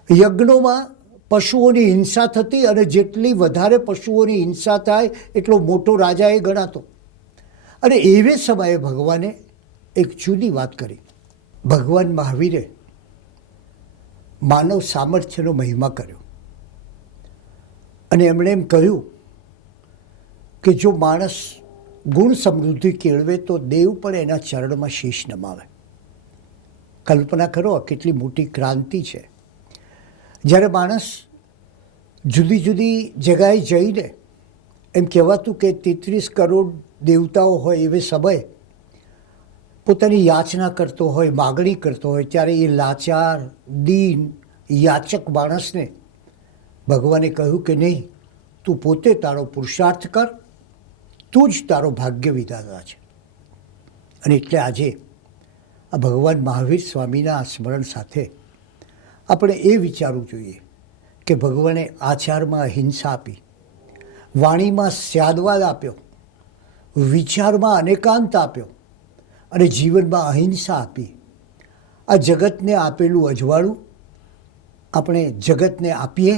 યજ્ઞોમાં પશુઓની હિંસા થતી, અને જેટલી વધારે પશુઓની હિંસા થાય એટલો મોટો રાજા એ ગણાતો. અને એવે સમયે ભગવાને એક જુદી વાત કરી. ભગવાન મહાવીરે માનવ સામર્થ્યનો મહિમા કર્યો, અને એમણે એમ કહ્યું કે જો માણસ ગુણ સમૃદ્ધિ કેળવે તો દેવ પણ એના ચરણમાં શીશ નમાવે. કલ્પના કરો, કેટલી મોટી ક્રાંતિ છે. જ્યારે માણસ જુદી જુદી જગાએ જઈને, એમ કહેવાતું કે 33 કરોડ દેવતાઓ હોય એવે સમયે પોતાની યાચના કરતો હોય, માગણી કરતો હોય, ત્યારે એ લાચાર, દીન, યાચક માણસને ભગવાને કહ્યું કે નહીં, તું પોતે તારો પુરુષાર્થ કર, તું જ તારો ભાગ્ય વિધાતા છે. અને એટલે આજે આ ભગવાન મહાવીર સ્વામીના સ્મરણ સાથે આપણે એ વિચારવું જોઈએ કે ભગવાને આચારમાં અહિંસા આપી, વાણીમાં સ્યાદવાદ આપ્યો, વિચારમાં અનેકાંત આપ્યો, અને જીવનમાં અહિંસા આપી. આ જગતને આપેલું અજવાળું આપણે જગતને આપીએ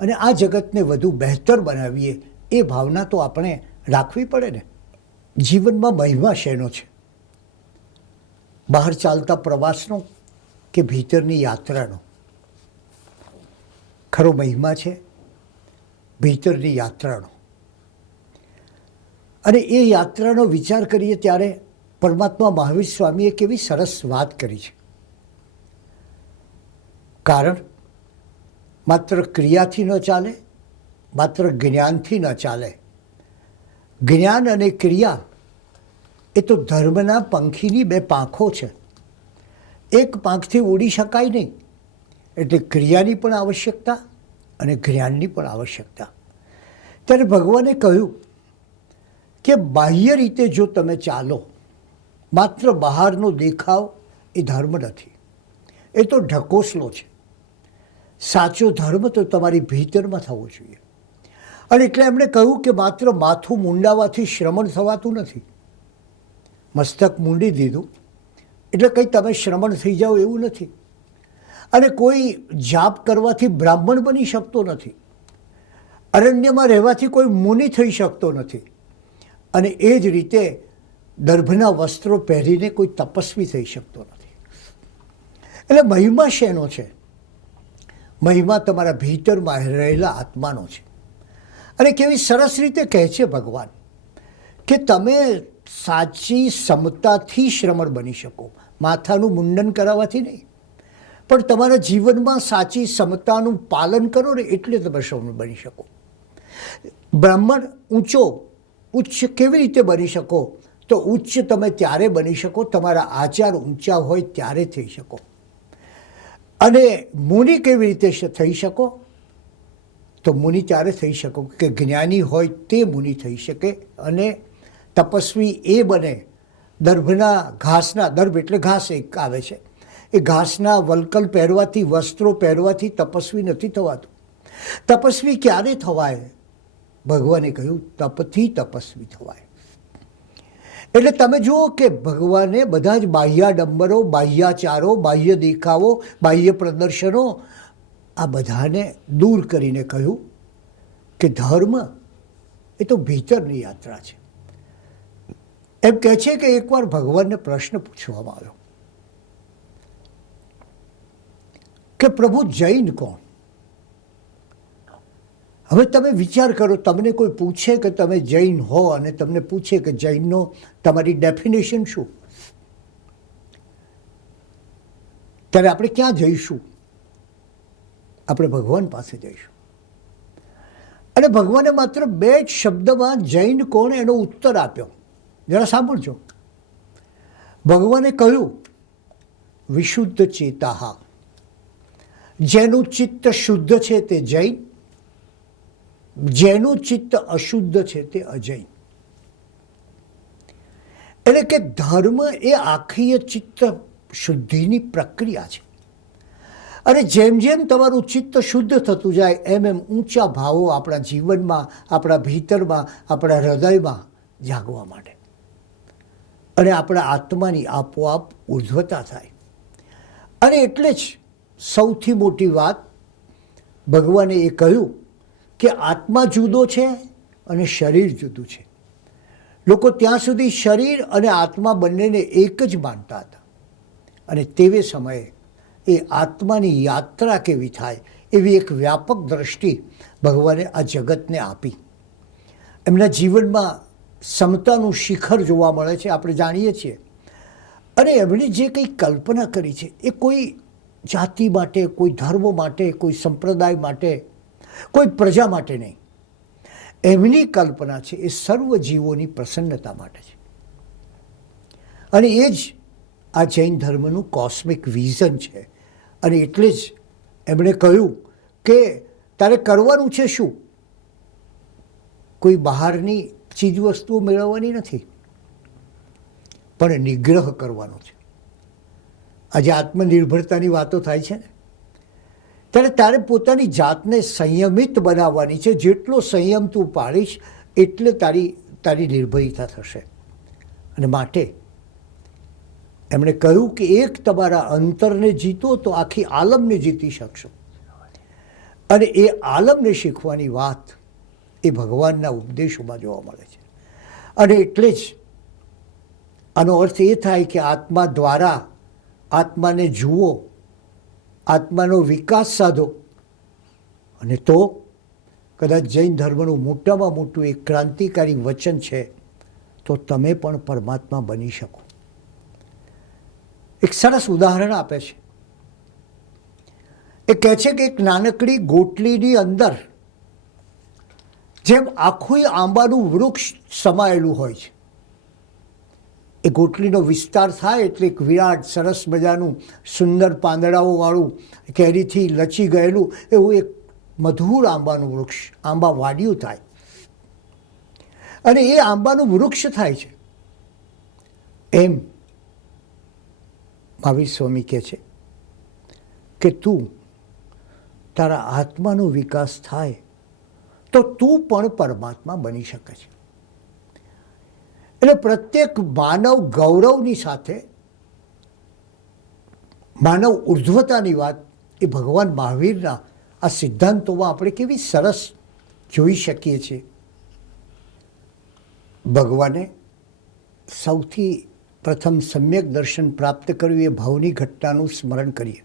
અને આ જગતને વધુ બહેતર બનાવીએ, એ ભાવના તો આપણે રાખવી પડે ને. જીવનમાં મહિમા શેનો છે? બહાર ચાલતા પ્રવાસનો કે ભીતરની યાત્રાનો? ખરો મહિમા છે ભીતરની યાત્રાનો. અને એ યાત્રાનો વિચાર કરીએ ત્યારે પરમાત્મા મહાવીર સ્વામીએ કેવી સરસ વાત કરી છે. કારણ માત્ર ક્રિયાથી ન ચાલે, માત્ર જ્ઞાનથી ન ચાલે. જ્ઞાન અને ક્રિયા એ તો ધર્મના પંખીની બે પાંખો છે. એક પાંખથી ઉડી શકાય નહીં, એટલે ક્રિયાની પણ આવશ્યકતા અને જ્ઞાનની પણ આવશ્યકતા. ત્યારે ભગવાને કહ્યું કે બાહ્ય રીતે જો તમે ચાલો, માત્ર બહારનો દેખાવ એ ધર્મ નથી, એ તો ઢકોસલો છે. સાચો ધર્મ તો તમારી ભીતરમાં થવો જોઈએ. અને એટલે એમણે કહ્યું કે માત્ર માથું મુંડાવાથી શ્રમણ થવાતું નથી. મસ્તક મૂંડી દીધું એટલે કંઈ તમે શ્રમણ થઈ જાઓ એવું નથી. અને કોઈ જાપ કરવાથી બ્રાહ્મણ બની શકતો નથી. અરણ્યમાં રહેવાથી કોઈ મુનિ થઈ શકતો નથી. અને એ જ રીતે દર્ભના વસ્ત્રો પહેરીને કોઈ તપસ્વી થઈ શકતો નથી. એટલે મહિમા શેનો છે? મહિમા તમારા ભીતરમાં રહેલા આત્માનો છે. અને કેવી સરસ રીતે કહે છે ભગવાન કે તમે સાચી સમતાથી શ્રમણ બની શકો. માથાનું મુંડન કરાવવાથી નહીં, પણ તમારા જીવનમાં સાચી સમતાનું પાલન કરો ને એટલે તમે શ્રમણ બની શકો. બ્રાહ્મણ ઉચ્ચ કેવી રીતે બની શકો? તો ઉચ્ચ તમે ત્યારે બની શકો તમારા આચાર ઊંચા હોય ત્યારે થઈ શકો. અને મુનિ કેવી રીતે થઈ શકો? તો મુનિ ત્યારે થઈ શકો કે જ્ઞાની હોય તે મુનિ થઈ શકે. અને તપસ્વી એ બને દર્ભના ઘાસના, દર્ભ એટલે ઘાસ એક આવે છે, એ ઘાસના વલ્કલ પહેરવાથી, વસ્ત્રો પહેરવાથી તપસ્વી નથી થવાતું. તપસ્વી ક્યારે થવાય? ભગવાને કહ્યું તપથી તપસ્વી થવાય. એટલે તમે જુઓ કે ભગવાને બધા જ બાહ્યાડંબરો, બાહ્યાચારો, બાહ્ય દેખાવો, બાહ્ય પ્રદર્શનો આ બધાને દૂર કરીને કહ્યું કે ધર્મ એ તો ભીતરની યાત્રા છે. એમ કહે છે કે એકવાર ભગવાનને પ્રશ્ન પૂછવામાં આવ્યો કે પ્રભુ જૈન કોણ? હવે તમે વિચાર કરો, તમને કોઈ પૂછે કે તમે જૈન હો અને તમને પૂછે કે જૈનનો તમારી ડેફિનેશન શું, ત્યારે આપણે ક્યાં જઈશું? આપણે ભગવાન પાસે જઈશું. અને ભગવાને માત્ર 2 જ શબ્દમાં જૈન કોણ એનો ઉત્તર આપ્યો. જરા સાંભળજો. ભગવાને કહ્યું વિશુદ્ધ ચેતાહા, જેનું ચિત્ત શુદ્ધ છે તે જૈન, જેનું ચિત્ત અશુદ્ધ છે તે અજૈન. એટલે કે ધર્મ એ આખી ચિત્ત શુદ્ધિની પ્રક્રિયા છે. અને જેમ જેમ તમારું ચિત્ત શુદ્ધ થતું જાય એમ એમ ઊંચા ભાવો આપણા જીવનમાં, આપણા ભીતરમાં, આપણા હૃદયમાં જાગવા માંડે અને આપણા આત્માની આપોઆપ ઉર્ધ્વતા થાય. અને એટલે જ સૌથી મોટી વાત ભગવાને એ કહ્યું કે આત્મા જુદો છે અને શરીર જુદું છે. લોકો ત્યાં સુધી શરીર અને આત્મા બંનેને એક જ માનતા હતા. અને તેવે સમયે એ આત્માની યાત્રા કેવી થાય એવી એક વ્યાપક દ્રષ્ટિ ભગવાને આ જગતને આપી. એમના જીવનમાં સમતાનું શિખર જોવા મળે છે, આપણે જાણીએ છીએ. અને એમણે જે કંઈ કલ્પના કરી છે એ કોઈ જાતિ માટે, કોઈ ધર્મ માટે, કોઈ સંપ્રદાય માટે, કોઈ પ્રજા માટે નહીં. એમની કલ્પના છે એ સર્વ જીવોની પ્રસન્નતા માટે છે. અને એ જ આ જૈન ધર્મનું કોસ્મિક વિઝન છે. અને એટલે જ એમણે કહ્યું કે તારે કરવાનું છે શું? કોઈ બહારની ચીજવસ્તુઓ મેળવવાની નથી, પણ નિગ્રહ કરવાનો છે. આજે આત્મનિર્ભરતાની વાતો થાય છે ને, ત્યારે તારે પોતાની જાતને સંયમિત બનાવવાની છે. જેટલો સંયમ તું પાળીશ એટલે તારી નિર્ભયતા થશે. અને માટે એમણે કહ્યું કે એક તમારા અંતરને જીતો તો આખી આલમને જીતી શકશો. અને એ આલમને શીખવાની વાત એ ભગવાનના ઉપદેશોમાં જોવા મળે છે. અને એટલે જ આનો અર્થ એ થાય કે આત્મા દ્વારા આત્માને જુઓ, આત્માનો વિકાસ સાધો. અને તો કદાચ જૈન ધર્મનું મોટામાં મોટું એક ક્રાંતિકારી વચન છે, તો તમે પણ પરમાત્મા બની શકો. એક સરસ ઉદાહરણ આપે છે. એ કહે છે કે એક નાનકડી ગોટલીની અંદર જેમ આખું આંબાનું વૃક્ષ સમાયેલું હોય છે. એ ગોટલીનો વિસ્તાર થાય એટલે એક વિરાટ સરસ મજાનું સુંદર પાંદડાઓવાળું, કેરીથી લચી ગયેલું એવું એક મધુર આંબાનું વૃક્ષ, આંબા વાડિયું થાય. અને એ આંબાનું વૃક્ષ થાય છે. એમ મહાવીર સ્વામી કહે છે કે તું તારા આત્માનો વિકાસ થાય તો તું પણ પરમાત્મા બની શકે છે. એટલે પ્રત્યેક માનવ ગૌરવની સાથે માનવ ઉર્ધ્વતાની વાત એ ભગવાન મહાવીરના આ સિદ્ધાંતોમાં આપણે કેવી સરસ જોઈ શકીએ છીએ. ભગવાને સૌથી પ્રથમ સમ્યક દર્શન પ્રાપ્ત કર્યું એ ભવની ઘટનાનું સ્મરણ કરીએ.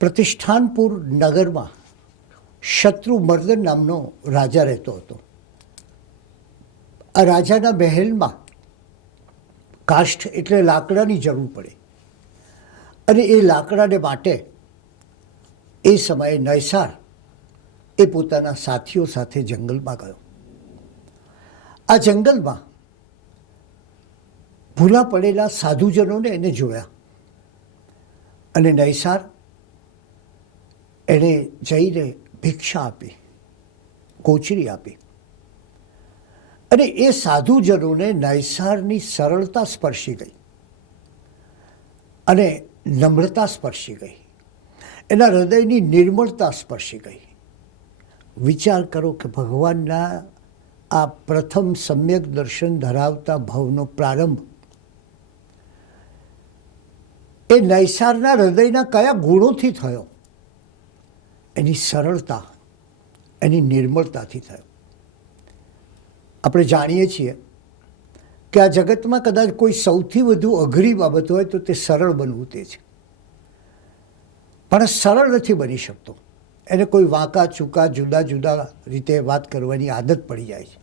પ્રતિષ્ઠાનપુર નગરમાં શત્રુમર્દન નામનો રાજા રહેતો હતો. આ રાજાના મહેલમાં કાષ્ઠ એટલે લાકડાની જરૂર પડે. અને એ લાકડાને માટે એ સમયે નયસાર એ પોતાના સાથીઓ સાથે જંગલમાં ગયો. આ જંગલમાં ભૂલા પડેલા સાધુજનોને એને જોયા. અને નયસાર એણે જઈને ભિક્ષા આપી, કોચરી આપી. અને એ સાધુજનોને નયસારની સરળતા સ્પર્શી ગઈ અને નમ્રતા સ્પર્શી ગઈ, એના હૃદયની નિર્મળતા સ્પર્શી ગઈ. વિચાર કરો કે ભગવાનના આ પ્રથમ સમ્યક દર્શન ધરાવતા ભાવનો પ્રારંભ એ નૈસારના હૃદયના કયા ગુણોથી થયો? એની સરળતા, એની નિર્મળતાથી થયો. આપણે જાણીએ છીએ કે આ જગતમાં કદાચ કોઈ સૌથી વધુ અઘરી બાબત હોય તો તે સરળ બનવું તે છે. પણ સરળ નથી બની શકતો. એને કોઈ વાંકા ચૂકા જુદા જુદા રીતે વાત કરવાની આદત પડી જાય છે.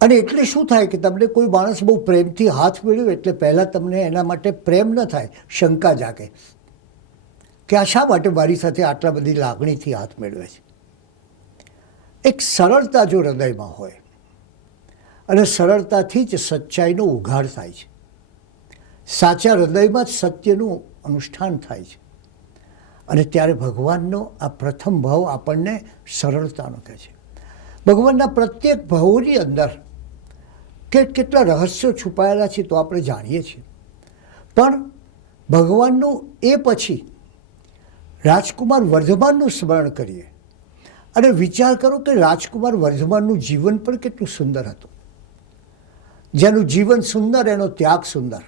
અને એટલે શું થાય કે તમને કોઈ માણસ બહુ પ્રેમથી હાથ મેળવ્યો એટલે પહેલાં તમને એના માટે પ્રેમ ન થાય, શંકા જાગે કે આ શા માટે મારી સાથે આટલા બધી લાગણીથી હાથ મેળવે છે. એક સરળતા જો હૃદયમાં હોય અને સરળતાથી જ સચ્ચાઈનો ઉઘાડ થાય છે. સાચા હૃદયમાં જ સત્યનું અનુષ્ઠાન થાય છે. અને ત્યારે ભગવાનનો આ પ્રથમ ભાવ આપણને સરળતાનો કહે છે. ભગવાનના પ્રત્યેક ભાવોની અંદર કેટલા રહસ્યો છુપાયેલા છે તો આપણે જાણીએ છીએ. પણ ભગવાનનું એ પછી રાજકુમાર વર્ધમાનનું સ્મરણ કરીએ અને વિચાર કરો કે રાજકુમાર વર્ધમાનનું જીવન પણ કેટલું સુંદર હતું. જેનું જીવન સુંદર એનો ત્યાગ સુંદર.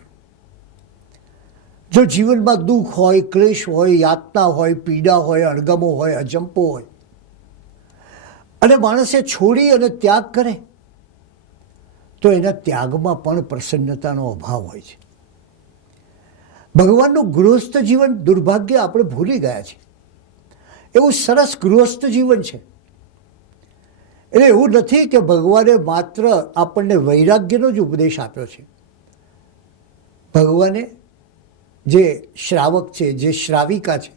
જો જીવનમાં દુઃખ હોય, ક્લેશ હોય, યાતના હોય, પીડા હોય, અણગમો હોય, અજંપો હોય અને માણસે છોડી અને ત્યાગ કરે તો એના ત્યાગમાં પણ પ્રસન્નતાનો અભાવ હોય છે. ભગવાનનું ગૃહસ્થ જીવન દુર્ભાગ્ય આપણે ભૂલી ગયા છીએ. એવું સરસ ગૃહસ્થ જીવન છે. એટલે એવું નથી કે ભગવાને માત્ર આપણને વૈરાગ્યનો જ ઉપદેશ આપ્યો છે. ભગવાને જે શ્રાવક છે, જે શ્રાવિકા છે,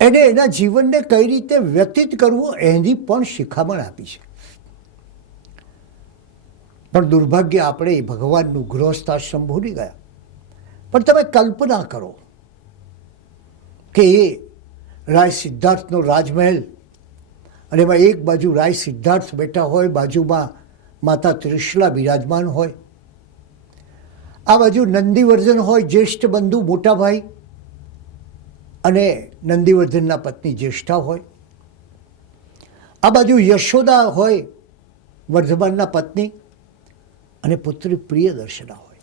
એને એના જીવનને કઈ રીતે વ્યતીત કરવું એની પણ શિખામણ આપી છે. પણ દુર્ભાગ્ય આપણે ભગવાનનું ગૃહસ્થાશ્રમ ભૂલી ગયા. પણ તમે કલ્પના કરો કે એ રાય સિદ્ધાર્થનો રાજમહેલ અને એમાં એક બાજુ રાય સિદ્ધાર્થ બેઠા હોય, બાજુમાં માતા ત્રિશલા બિરાજમાન હોય, આ બાજુ નંદીવર્ધન હોય, જ્યેષ્ઠ બંધુ મોટા ભાઈ, અને નંદીવર્ધનના પત્ની જ્યેષ્ઠા હોય, આ બાજુ યશોદા હોય વર્ધમાનના પત્ની અને પુત્રી પ્રિયદર્શના હોય.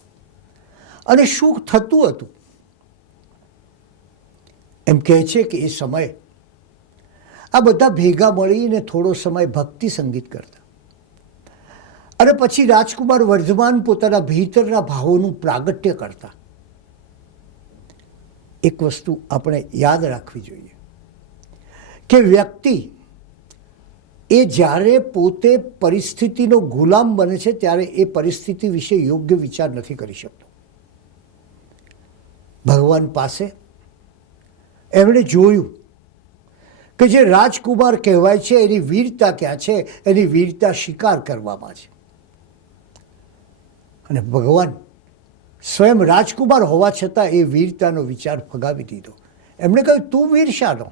અને શું થતું હતું? એમ કહે છે કે એ સમયે આ બધા ભેગા મળીને થોડો સમય ભક્તિ સંગીત કરતા અને પછી રાજકુમાર વર્ધમાન પોતાના ભીતરના ભાવોનું પ્રાગટ્ય કરતા. એક વસ્તુ આપણે યાદ રાખવી જોઈએ કે વ્યક્તિ એ જ્યારે પોતે પરિસ્થિતિનો ગુલામ બને છે ત્યારે એ પરિસ્થિતિ વિશે યોગ્ય વિચાર નથી કરી શકતો. ભગવાન પાસે એમણે જોયું કે જે રાજકુમાર કહેવાય છે એની વીરતા ક્યાં છે? એની વીરતા શિકાર કરવામાં છે. અને ભગવાન સ્વયં રાજકુમાર હોવા છતાં એ વીરતાનો વિચાર ફગાવી દીધો. એમણે કહ્યું, તું વીર શાનો?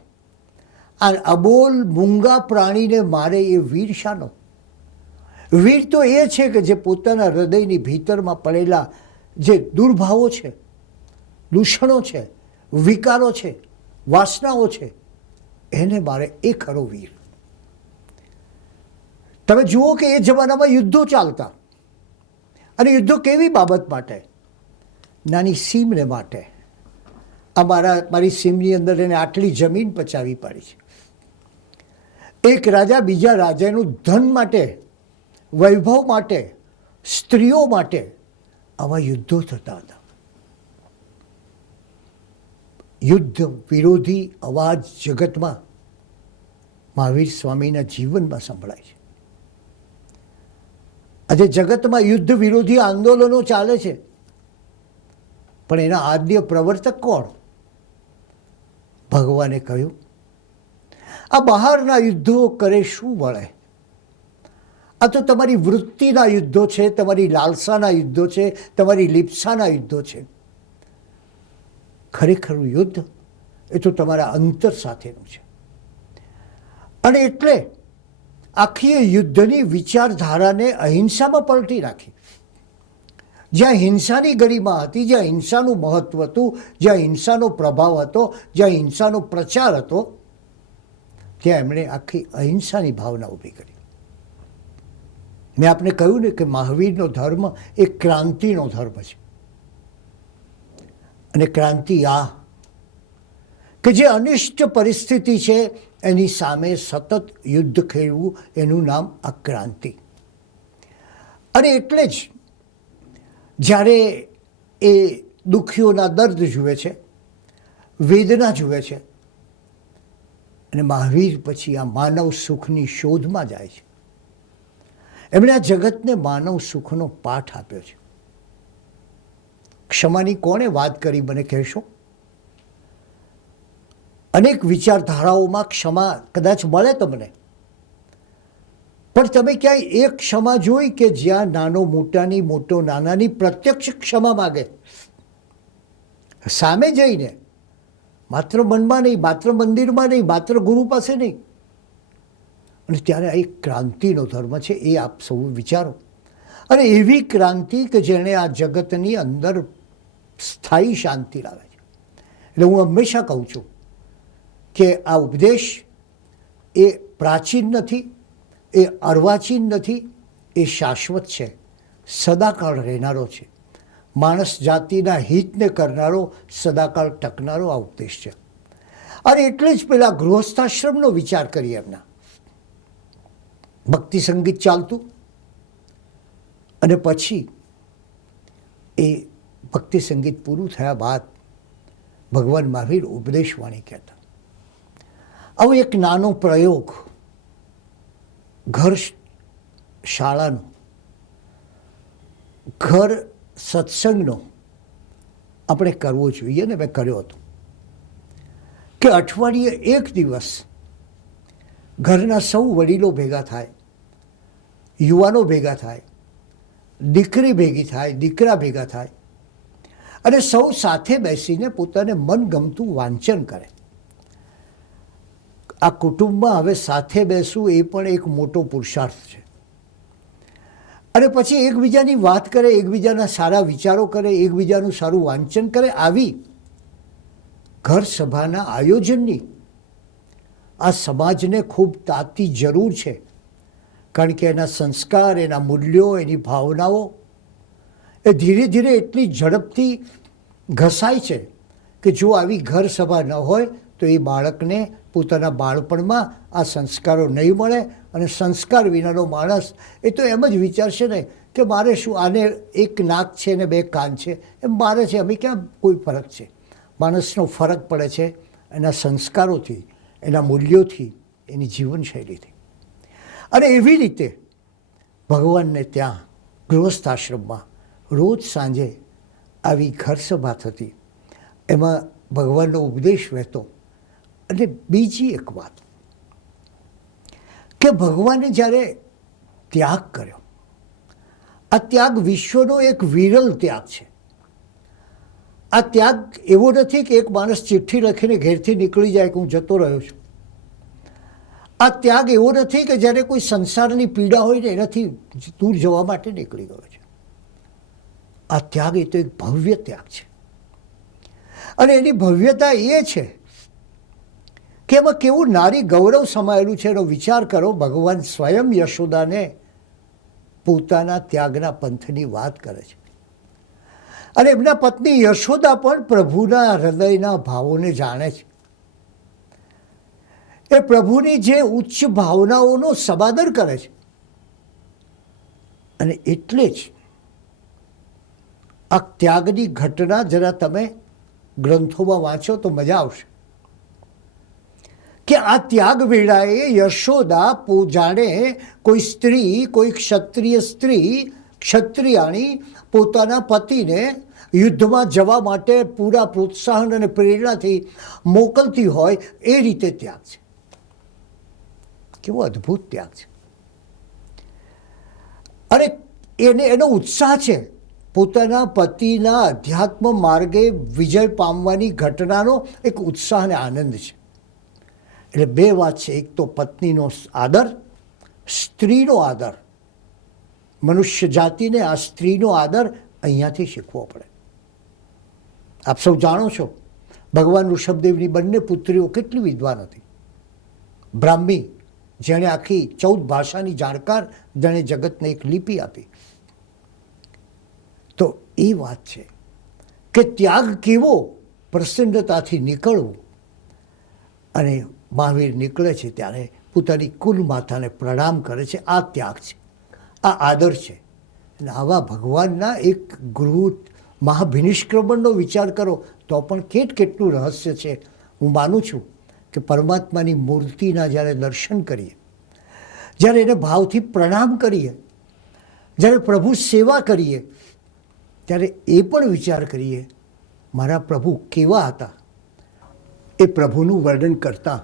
આ અબોલ મૂંગા પ્રાણીને મારે એ વીર શાનો? વીર તો એ છે કે જે પોતાના હૃદયની ભીતરમાં પડેલા જે દુર્ભાવો છે, દૂષણો છે, વિકારો છે, વાસનાઓ છે, એને મારે એ ખરો વીર. તમે જુઓ કે એ જમાનામાં યુદ્ધો ચાલતા અને યુદ્ધો કેવી બાબત માટે? નાની સીમને માટે. આ મારી સીમની અંદર એને આટલી જમીન પચાવી પાડી છે. એક રાજા બીજા રાજાનું ધન માટે, વૈભવ માટે, સ્ત્રીઓ માટે આવા યુદ્ધો થતા હતા. યુદ્ધ વિરોધી અવાજ જગતમાં મહાવીર સ્વામીના જીવનમાં સંભળાય છે. આજે જગતમાં યુદ્ધ વિરોધી આંદોલનો ચાલે છે, પણ એના આદ્ય પ્રવર્તક કોણ? ભગવાને કહ્યું, આ બહારના યુદ્ધો કરે શું મળે? આ તો તમારી વૃત્તિના યુદ્ધો છે, તમારી લાલસાના યુદ્ધો છે, તમારી લિપ્સાના યુદ્ધો છે. ખરેખરનું યુદ્ધ એ તો તમારા અંતર સાથેનું છે. અને એટલે આખી યુદ્ધની વિચારધારાને અહિંસામાં પલટી નાખી. જ્યાં હિંસાની ગરિમા હતી, જ્યાં હિંસાનું મહત્વ હતું, જ્યાં હિંસાનો પ્રભાવ હતો, જ્યાં હિંસાનો પ્રચાર હતો, ત્યાં એમણે આખી અહિંસાની ભાવના ઊભી કરી. મેં આપને કહ્યું ને કે મહાવીરનો ધર્મ એ ક્રાંતિનો ધર્મ છે. અને ક્રાંતિ કે જે અનિષ્ટ પરિસ્થિતિ છે એની સામે સતત યુદ્ધ ખેડવું, એનું નામ આ ક્રાંતિ. અને એટલે જ જ્યારે એ દુઃખીઓના દર્દ જુએ છે, વેદના જુએ છે, અને મહાવીર પછી આ માનવ સુખની શોધમાં જાય છે. એમણે આ જગતને માનવ સુખનો પાઠ આપ્યો છે. ક્ષમાની કોણે વાત કરી મને કહેશો? અનેક વિચારધારાઓમાં ક્ષમા કદાચ મળે તમને, પણ તમે ક્યાંય એક ક્ષમા જોઈ કે જ્યાં નાનો મોટાની, મોટો નાનાની પ્રત્યક્ષ ક્ષમા માગે, સામે જઈને, માત્ર મનમાં નહીં, માત્ર મંદિરમાં નહીં, માત્ર ગુરુ પાસે નહીં. અને ત્યારે આ એક ક્રાંતિનો ધર્મ છે, એ આપ સૌ વિચારો. અને એવી ક્રાંતિ કે જેણે આ જગતની અંદર સ્થાયી શાંતિ લાવે છે. એટલે હું હંમેશા કહું છું કે આ ઉપદેશ એ પ્રાચીન નથી, એ અર્વાચીન નથી, એ શાશ્વત છે, સદાકાળ રહેનારો છે. માણસ જાતિના હિતને કરનારો, સદાકાળ ટકનારો આ ઉપદેશ છે. અને એટલે જ પેલા ગૃહસ્થાશ્રમનો વિચાર કરીએ. એમના ભક્તિ સંગીત ચાલતું, અને પછી એ ભક્તિ સંગીત પૂરું થયા બાદ ભગવાન મહાવીર ઉપદેશવાણી કહેતા. આવો એક નાનો પ્રયોગ ઘર શાળાનો, ઘર સત્સંગનો આપણે કરવો જોઈએ. ને મેં કર્યો હતો કે અઠવાડિયે એક દિવસ ઘરના સૌ વડીલો ભેગા થાય, યુવાનો ભેગા થાય, દીકરી ભેગી થાય, દીકરા ભેગા થાય, અને સૌ સાથે બેસીને પોતાને મનગમતું વાંચન કરે. આ કુટુંબમાં હવે સાથે બેસવું એ પણ એક મોટો પુરુષાર્થ છે. અને પછી એકબીજાની વાત કરે, એકબીજાના સારા વિચારો કરે, એકબીજાનું સારું વાંચન કરે. આવી ઘર સભાના આયોજનની આ સમાજને ખૂબ તાતી જરૂર છે. કારણ કે એના સંસ્કાર, એના મૂલ્યો, એની ભાવનાઓ એ ધીરે ધીરે એટલી ઝડપથી ઘસાય છે કે જો આવી ઘર સભા ન હોય તો એ બાળકને પોતાના બાળપણમાં આ સંસ્કારો નહીં મળે. અને સંસ્કાર વિનાનો માણસ એ તો એમ જ વિચારશે ને કે મારે શું, આને એક નાક છે ને બે કાન છે, એમ મારે છે, અમે ક્યાં કોઈ ફરક છે? માણસનો ફરક પડે છે એના સંસ્કારોથી, એના મૂલ્યોથી, એની જીવનશૈલીથી. અને એવી રીતે ભગવાનને ત્યાં ગૃહસ્થાશ્રમમાં રોજ સાંજે આવી ઘર સભા થતી, એમાં ભગવાનનો ઉપદેશ વહેતો. અને બીજી એક વાત કે ભગવાને જ્યારે ત્યાગ કર્યો, આ ત્યાગ વિશ્વનો એક વિરલ ત્યાગ છે. આ ત્યાગ એવો નથી કે એક માણસ ચિઠ્ઠી લખીને ઘેરથી નીકળી જાય કે હું જતો રહ્યો છું. આ ત્યાગ એવો નથી કે જ્યારે કોઈ સંસારની પીડા હોય ને એનાથી દૂર જવા માટે નીકળી ગયો છે. આ ત્યાગ એ તો એક ભવ્ય ત્યાગ છે. અને એની ભવ્યતા એ છે કે એમાં કેવું નારી ગૌરવ સમાયેલું છે એનો વિચાર કરો. ભગવાન સ્વયં યશોદાને પોતાના ત્યાગના પંથની વાત કરે છે. અને એમના પત્ની યશોદા પણ પ્રભુના હૃદયના ભાવોને જાણે છે. એ પ્રભુની જે ઉચ્ચ ભાવનાઓનો સબાદર કરે છે. અને એટલે જ આ ત્યાગની ઘટના જરા તમે ગ્રંથોમાં વાંચો તો મજા આવશે કે આ ત્યાગ વેળાએ યશોદા જાણે કોઈ સ્ત્રી, કોઈ ક્ષત્રિય સ્ત્રી, ક્ષત્રિયાણી પોતાના પતિને યુદ્ધમાં જવા માટે પૂરા પ્રોત્સાહન અને પ્રેરણાથી મોકલતી હોય એ રીતે ત્યાગ છે. કેવો અદ્ભુત ત્યાગ છે. અને એનો ઉત્સાહ છે પોતાના પતિના અધ્યાત્મ માર્ગે વિજય પામવાની ઘટનાનો એક ઉત્સાહ અને આનંદ છે. એટલે બે વાત છે. એક તો પત્નીનો આદર, સ્ત્રીનો આદર. મનુષ્ય જાતિને આ સ્ત્રીનો આદર અહીંયાથી શીખવો પડે. આપ સૌ જાણો છો ભગવાન ઋષભદેવની બંને પુત્રીઓ કેટલી વિદ્વાન હતી. બ્રાહ્મી, જેણે આખી 14 ભાષાની જાણકાર, જેણે જગતને એક લિપિ આપી. તો એ વાત છે કે ત્યાગ કેવો, પ્રસન્નતાથી નીકળવું. અને મહાવીર નીકળે છે ત્યારે પોતાની કુલ માતાને પ્રણામ કરે છે. આ ત્યાગ છે, આ આદર છે. અને આવા ભગવાનના એક ગૃહ મહાભિનિષ્ક્રમણનો વિચાર કરો તો પણ કેટલું રહસ્ય છે. હું માનું છું કે પરમાત્માની મૂર્તિના જ્યારે દર્શન કરીએ, જ્યારે એને ભાવથી પ્રણામ કરીએ, જ્યારે પ્રભુ સેવા કરીએ, ત્યારે એ પણ વિચાર કરીએ મારા પ્રભુ કેવા હતા. એ પ્રભુનું વર્ણન કરતા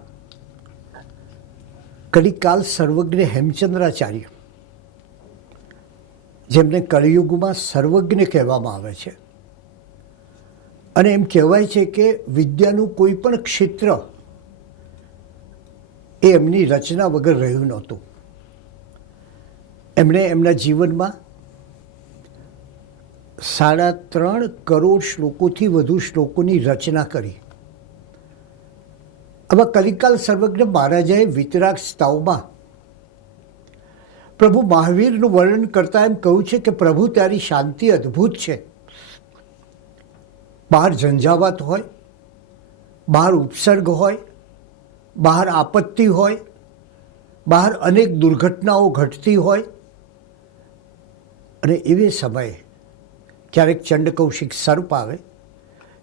કલિકાલ સર્વજ્ઞ હેમચંદ્રાચાર્ય, જેમને કળિયુગમાં સર્વજ્ઞ કહેવામાં આવે છે, અને એમ કહેવાય છે કે વિદ્યાનું કોઈ પણ ક્ષેત્ર એ એમની રચના વગર રહ્યું નહોતું. એમણે એમના જીવનમાં 3.5 કરોડ શ્લોકોથી વધુ શ્લોકોની રચના કરી. આવા કલિકાલ સર્વજ્ઞ મહારાજાએ વિતરાગ સ્તવમાં પ્રભુ મહાવીરનું વર્ણન કરતા એમ કહ્યું છે કે પ્રભુ તારી શાંતિ અદ્ભુત છે. બહાર ઝંઝાવાત હોય, બહાર ઉપસર્ગ હોય, બહાર આપત્તિ હોય, બહાર અનેક દુર્ઘટનાઓ ઘટતી હોય, અને એવે સમયે ક્યારેક ચંડકૌશિક સર્પ આવે,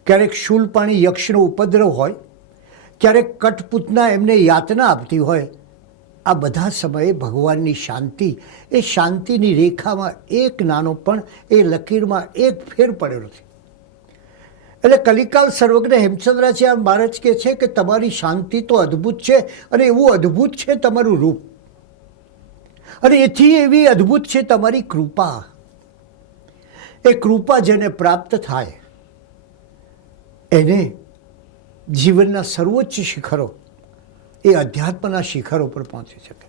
ક્યારેક શૂલપાણી યક્ષનો ઉપદ્રવ હોય, ક્યારેક કઠપૂતના એમને યાતના આપતી હોય. આ બધા સમયે ભગવાનની શાંતિ, એ શાંતિની રેખામાં એક નાનો પણ, એ લકીરમાં એક ફેર પડેલો નથી. એટલે કલિકાલ સર્વજ્ઞ હેમચંદ્રાચાર્ય મહારાજ કહે છે કે તમારી શાંતિ તો અદ્ભુત છે, અને એવું અદ્ભુત છે તમારું રૂપ, અને એથી એવી અદ્ભુત છે તમારી કૃપા. એ કૃપા જેને પ્રાપ્ત થાય એને જીવનના સર્વોચ્ચ શિખરો, એ અધ્યાત્મના શિખરો પર પહોંચી શકે.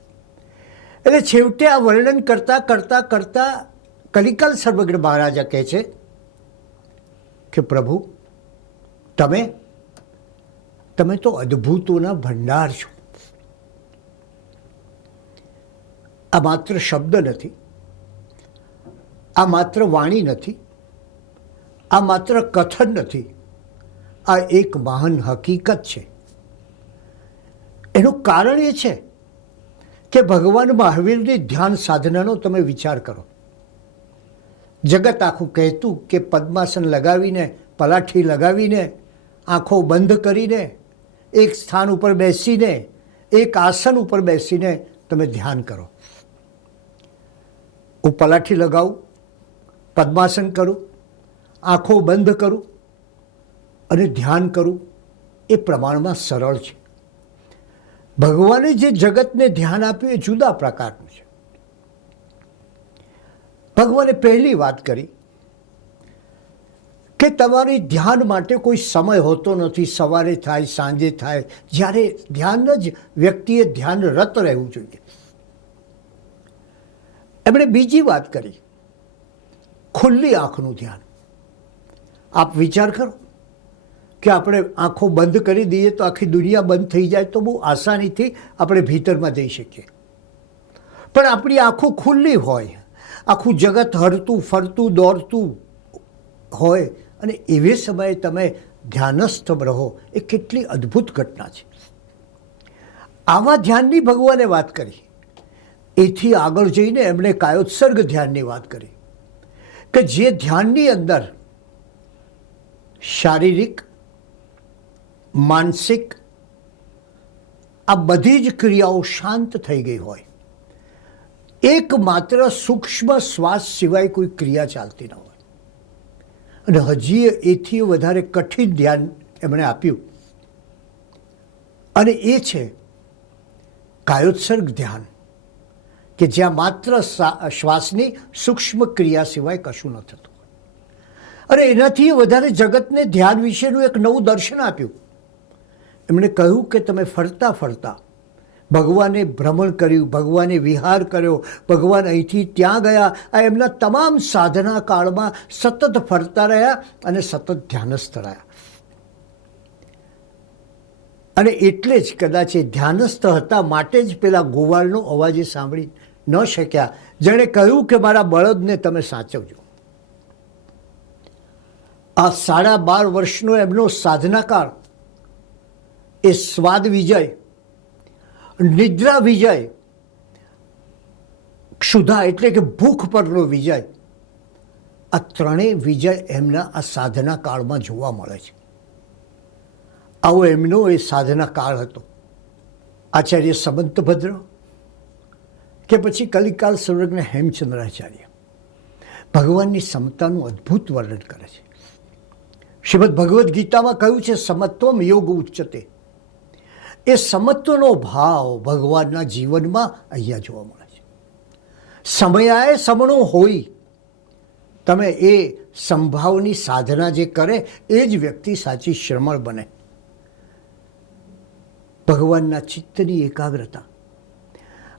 એટલે છેવટે આ વર્ણન કરતાં કરતાં કરતાં કલિકાલ સર્વજ્ઞ મહારાજા કહે છે કે પ્રભુ તમે તો અદ્ભુતોના ભંડાર છો. આ માત્ર શબ્દ નથી, આ માત્ર વાણી નથી, આ માત્ર કથન નથી, આ એક મહાન હકીકત છે. એનું કારણ એ છે કે ભગવાન મહાવીરની ધ્યાન સાધનાનો તમે વિચાર કરો. જગત આખું કહેતું કે પદ્માસન લગાવીને, પલાઠી લગાવીને, આંખો બંધ કરીને, એક સ્થાન ઉપર બેસીને, એક આસન ઉપર બેસીને તમે ધ્યાન કરો. હું પલાઠી લગાવું, પદ્માસન કરું, આંખો બંધ કરું અને ધ્યાન કરું, એ પ્રમાણમાં સરળ છે. ભગવાને જે જગતને ધ્યાન આપ્યું એ જુદા પ્રકારનું છે. ભગવાને પહેલી વાત કરી કે તમારી ધ્યાન માટે કોઈ સમય હોતો નથી. સવારે થાય, સાંજે થાય, જ્યારે ધ્યાન જ વ્યક્તિએ ધ્યાનરત રહેવું જોઈએ. એમણે બીજી વાત કરી ખુલ્લી આંખનું ધ્યાન. આપ વિચાર કરો કે આપણે આંખો બંધ કરી દઈએ તો આખી દુનિયા બંધ થઈ જાય તો બહુ આસાનીથી આપણે ભીતરમાં જઈ શકીએ. પણ આપણી આંખો ખુલ્લી હોય, આખું જગત હરતું ફરતું દોડતું હોય, અને એવે સમયે તમે ધ્યાનસ્થ રહો, એ કેટલી અદ્ભુત ઘટના છે. આવા ધ્યાનની ભગવાને વાત કરી. એથી આગળ જઈને એમણે કાયોત્સર્ગ ધ્યાનની વાત કરી કે જે ધ્યાનની અંદર શારીરિક, માનસિક આ બધી જ ક્રિયાઓ શાંત થઈ ગઈ હોય, એકમાત્ર સૂક્ષ્મ શ્વાસ સિવાય કોઈ ક્રિયા ચાલતી ન હોય. અને હજી એથી વધારે કઠિન ધ્યાન એમણે આપ્યું, અને એ છે કાયોત્સર્ગ ધ્યાન, કે જ્યાં માત્ર શ્વાસની સૂક્ષ્મ ક્રિયા સિવાય કશું ન થતું. અને એનાથી વધારે જગતને ધ્યાન વિશેનું એક નવું દર્શન આપ્યું. એમણે કહ્યું કે તમે ફરતા ફરતા ભગવાને ભ્રમણ કર્યું, ભગવાને વિહાર કર્યો, ભગવાન અહીંથી ત્યાં ગયા. આ એમના તમામ સાધના કાળમાં સતત ફરતા રહ્યા અને સતત ધ્યાનસ્થ રહ્યા. અને એટલે જ કદાચ એ ધ્યાનસ્થ હતા માટે જ પેલા ગોવાળનો અવાજ એ સાંભળી ન શક્યા, જેણે કહ્યું કે મારા બળદને તમે સાચવજો. આ 12.5 વર્ષનો એમનો સાધનાકાળ, એ સ્વાદ વિજય, નિદ્રા વિજય, ક્ષુધા એટલે કે ભૂખ પરનો વિજય, આ ત્રણેય વિજય એમના આ સાધના કાળમાં જોવા મળે છે. આવો એમનો એ સાધના કાળ હતો. આચાર્ય સમંતભદ્ર કે પછી કલિકાલ સર્વજ્ઞ હેમચંદ્રાચાર્ય ભગવાનની સમતાનું અદ્ભુત વર્ણન કરે છે. શ્રીમદ ભગવદ્ ગીતામાં કહ્યું છે સમત્વમ યોગ ઉચ્ચતે. એ સમત્વનો ભાવ ભગવાનના જીવનમાં અહીંયા જોવા મળે છે. સમયાએ સમણો હોય. તમે એ સંભાવની સાધના જે કરે એ જ વ્યક્તિ સાચી શ્રમણ બને. ભગવાનના ચિત્તની એકાગ્રતા.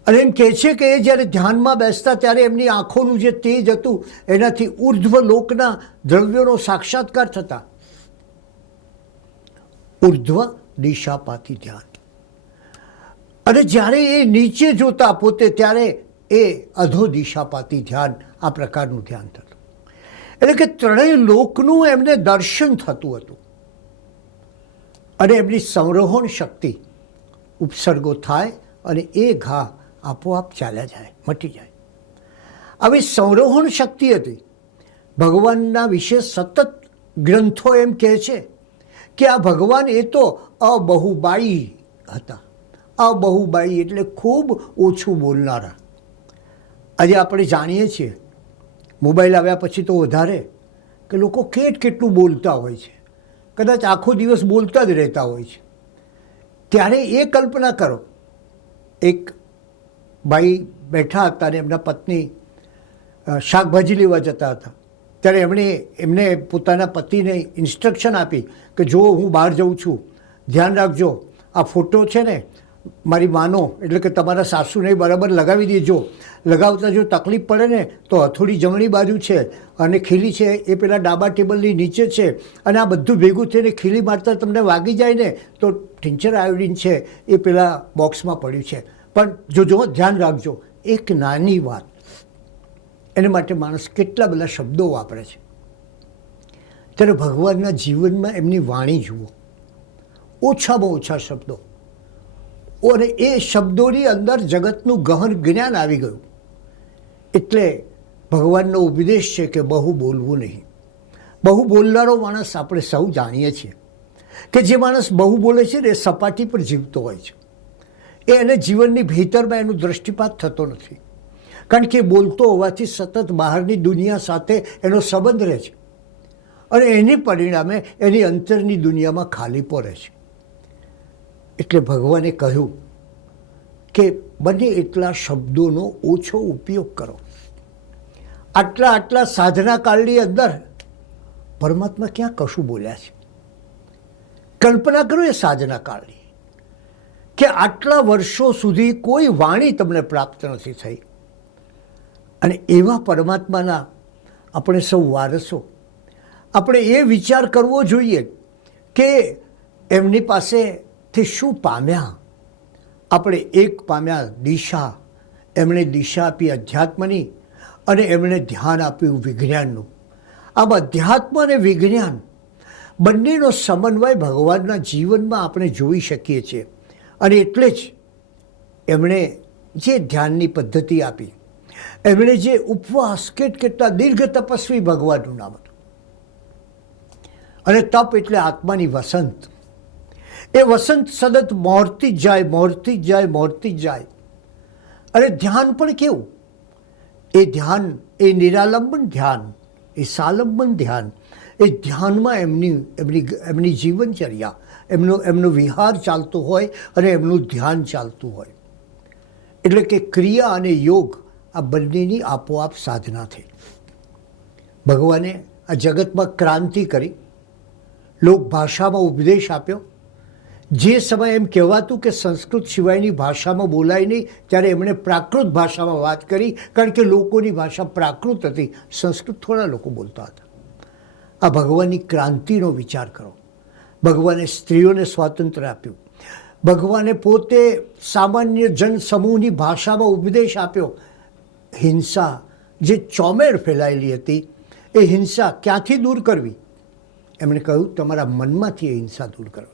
અને એમ કહે છે કે એ જ્યારે ધ્યાનમાં બેસતા ત્યારે એમની આંખોનું જે તેજ હતું એનાથી ઉર્ધ્વ લોકના દ્રવ્યોનો સાક્ષાત્કાર થતા. ઉર્ધ્વ દિશાપાતી ધ્યાન. અને જ્યારે એ નીચે જોતા પોતે ત્યારે એ અધો દિશાપાતી ધ્યાન, આ પ્રકારનું ધ્યાન થતું. એટલે કે ત્રણેય લોકનું એમને દર્શન થતું હતું. અને એમની સંરોહણ શક્તિ, ઉપસર્ગો થાય અને એ ઘા આપોઆપ ચાલ્યા જાય, મટી જાય. આવી સંરોહણ શક્તિ હતી. ભગવાનના વિશે સતત ગ્રંથો એમ કહે છે કે આ ભગવાન એ તો અબહુબાઈ હતા. અબહુબાઈ એટલે ખૂબ ઓછું બોલનારા. આજે આપણે જાણીએ છીએ મોબાઈલ આવ્યા પછી તો વધારે કે લોકો કેટલું બોલતા હોય છે, કદાચ આખો દિવસ બોલતા જ રહેતા હોય છે. ત્યારે એ કલ્પના કરો, એક ભાઈ બેઠા હતા અને એમના પત્ની શાકભાજી લેવા જતા હતા. ત્યારે એમને પોતાના પતિને ઇન્સ્ટ્રક્શન આપી કે જો હું બહાર જાઉં છું, ધ્યાન રાખજો, આ ફોટો છે ને મારી માનો એટલે કે તમારા સાસુને બરાબર લગાવી દેજો. લગાવતા જો તકલીફ પડે ને તો હથોડી જમણી બાજુ છે અને ખીલી છે એ પેલા ડાબા ટેબલની નીચે છે, અને આ બધું ભેગું થઈને ખીલી મારતા તમને વાગી જાય ને તો ટિંચર આયોડિન છે એ પેલા બોક્સમાં પડ્યું છે, પણ જો ધ્યાન રાખજો. એક નાની વાત એને માટે માણસ કેટલા બધા શબ્દો વાપરે છે. ત્યારે ભગવાનના જીવનમાં એમની વાણી જુઓ, ઓછામાં ઓછા શબ્દો, અને એ શબ્દોની અંદર જગતનું ગહન જ્ઞાન આવી ગયું. એટલે ભગવાનનો ઉપદેશ છે કે બહુ બોલવું નહીં. બહુ બોલનારો માણસ આપણે સૌ જાણીએ છીએ કે જે માણસ બહુ બોલે છે ને એ સપાટી પર જીવતો હોય છે. એને જીવનની ભીતરમાં એનો દૃષ્ટિપાત થતો નથી, કારણ કે બોલતો હોવાથી સતત બહારની દુનિયા સાથે એનો સંબંધ રહે છે, અને એની પરિણામે એની અંતરની દુનિયામાં ખાલીપો રહે છે. એટલે ભગવાને કહ્યું કે બને એટલા શબ્દોનો ઓછો ઉપયોગ કરો. આટલા સાધના કાળની અંદર પરમાત્મા ક્યાં કશું બોલ્યા છે? કલ્પના કરો એ સાધના કાળની, કે આટલા વર્ષો સુધી કોઈ વાણી તમને પ્રાપ્ત નથી થઈ, અને એવા પરમાત્માના આપણે સૌ વારસો. આપણે એ વિચાર કરવો જોઈએ કે એમની પાસેથી શું પામ્યા. આપણે એક પામ્યા દિશા, એમણે દિશા આપી અધ્યાત્મની, અને એમણે ધ્યાન આપ્યું વિજ્ઞાનનું. આમ અધ્યાત્મ અને વિજ્ઞાન બંનેનો સમન્વય ભગવાનના જીવનમાં આપણે જોઈ શકીએ છીએ. અને એટલે જ એમણે જે ધ્યાનની પદ્ધતિ આપી, એમણે જે ઉપવાસ, કેટલા દીર્ઘ તપસ્વી ભગવાનનું નામ હતું. અને તપ એટલે આત્માની વસંત. એ વસંત સતત મોરતી જ જાય. અને ધ્યાન પણ કેવું? એ ધ્યાન, એ નિરાલંબન ધ્યાન, એ સાલંબન ધ્યાન, એ ધ્યાનમાં એમની જીવનચર્યા, એમનો વિહાર ચાલતો હોય અને એમનું ધ્યાન ચાલતું હોય. એટલે કે ક્રિયા અને યોગ આ બંનેની આપોઆપ સાધના થઈ. ભગવાને આ જગતમાં ક્રાંતિ કરી, લોક ભાષામાં ઉપદેશ આપ્યો. જે સમય એમ કહેવાતું કે સંસ્કૃત સિવાયની ભાષામાં બોલાય નહીં, ત્યારે એમણે પ્રાકૃત ભાષામાં વાત કરી, કારણ કે લોકોની ભાષા પ્રાકૃત હતી, સંસ્કૃત થોડા લોકો બોલતા હતા. આ ભગવાનની ક્રાંતિનો વિચાર કરો. ભગવાને સ્ત્રીઓને સ્વાતંત્ર્ય આપ્યું, ભગવાને પોતે સામાન્ય જન સમૂહની ભાષામાં ઉપદેશ આપ્યો. હિંસા જે ચોમેર ફેલાયેલી હતી એ હિંસા ક્યાંથી દૂર કરવી? એમણે કહ્યું, તમારા મનમાંથી એ હિંસા દૂર કરો.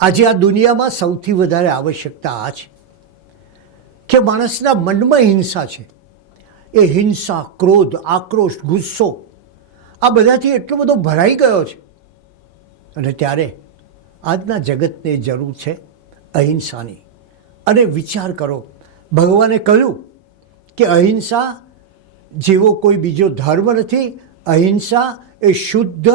આજે આ દુનિયામાં સૌથી વધારે આવશ્યકતા આ છે કે માણસના મનમાં હિંસા છે. એ હિંસા, ક્રોધ, આક્રોશ, ગુસ્સો આ બધાથી એટલો બધો ભરાઈ ગયો છે. અને ત્યારે આજના જગતને જરૂર છે અહિંસાની. અને વિચાર કરો, ભગવાને કહ્યું કે અહિંસા જેવો કોઈ બીજો ધર્મ નથી. અહિંસા એ શુદ્ધ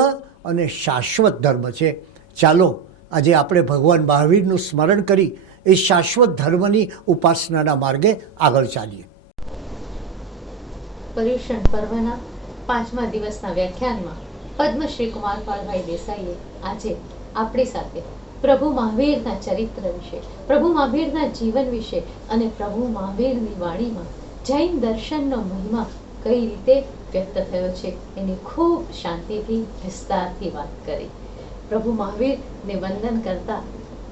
અને શાશ્વત ધર્મ છે. ચાલો આજે આપણે ભગવાન મહાવીરનું સ્મરણ કરી એ શાશ્વત ધર્મની ઉપાસનાના માર્ગે આગળ ચાલીએ. પર્યુષણ પર્વના 5મા દિવસના વ્યાખ્યાનમાં પદ્મશ્રી કુમારપાલભાઈ દેસાઈએ આજે આપણી સાથે પ્રભુ મહાવીરના ચરિત્ર વિશે, પ્રભુ મહાવીરના જીવન વિશે અને પ્રભુ મહાવીરની વાણીમાં જૈન દર્શનનો મહિમા કઈ રીતે વ્યક્ત થયો છે એની ખૂબ શાંતિથી, વિસ્તારથી વાત કરી. પ્રભુ મહાવીરને વંદન કરતા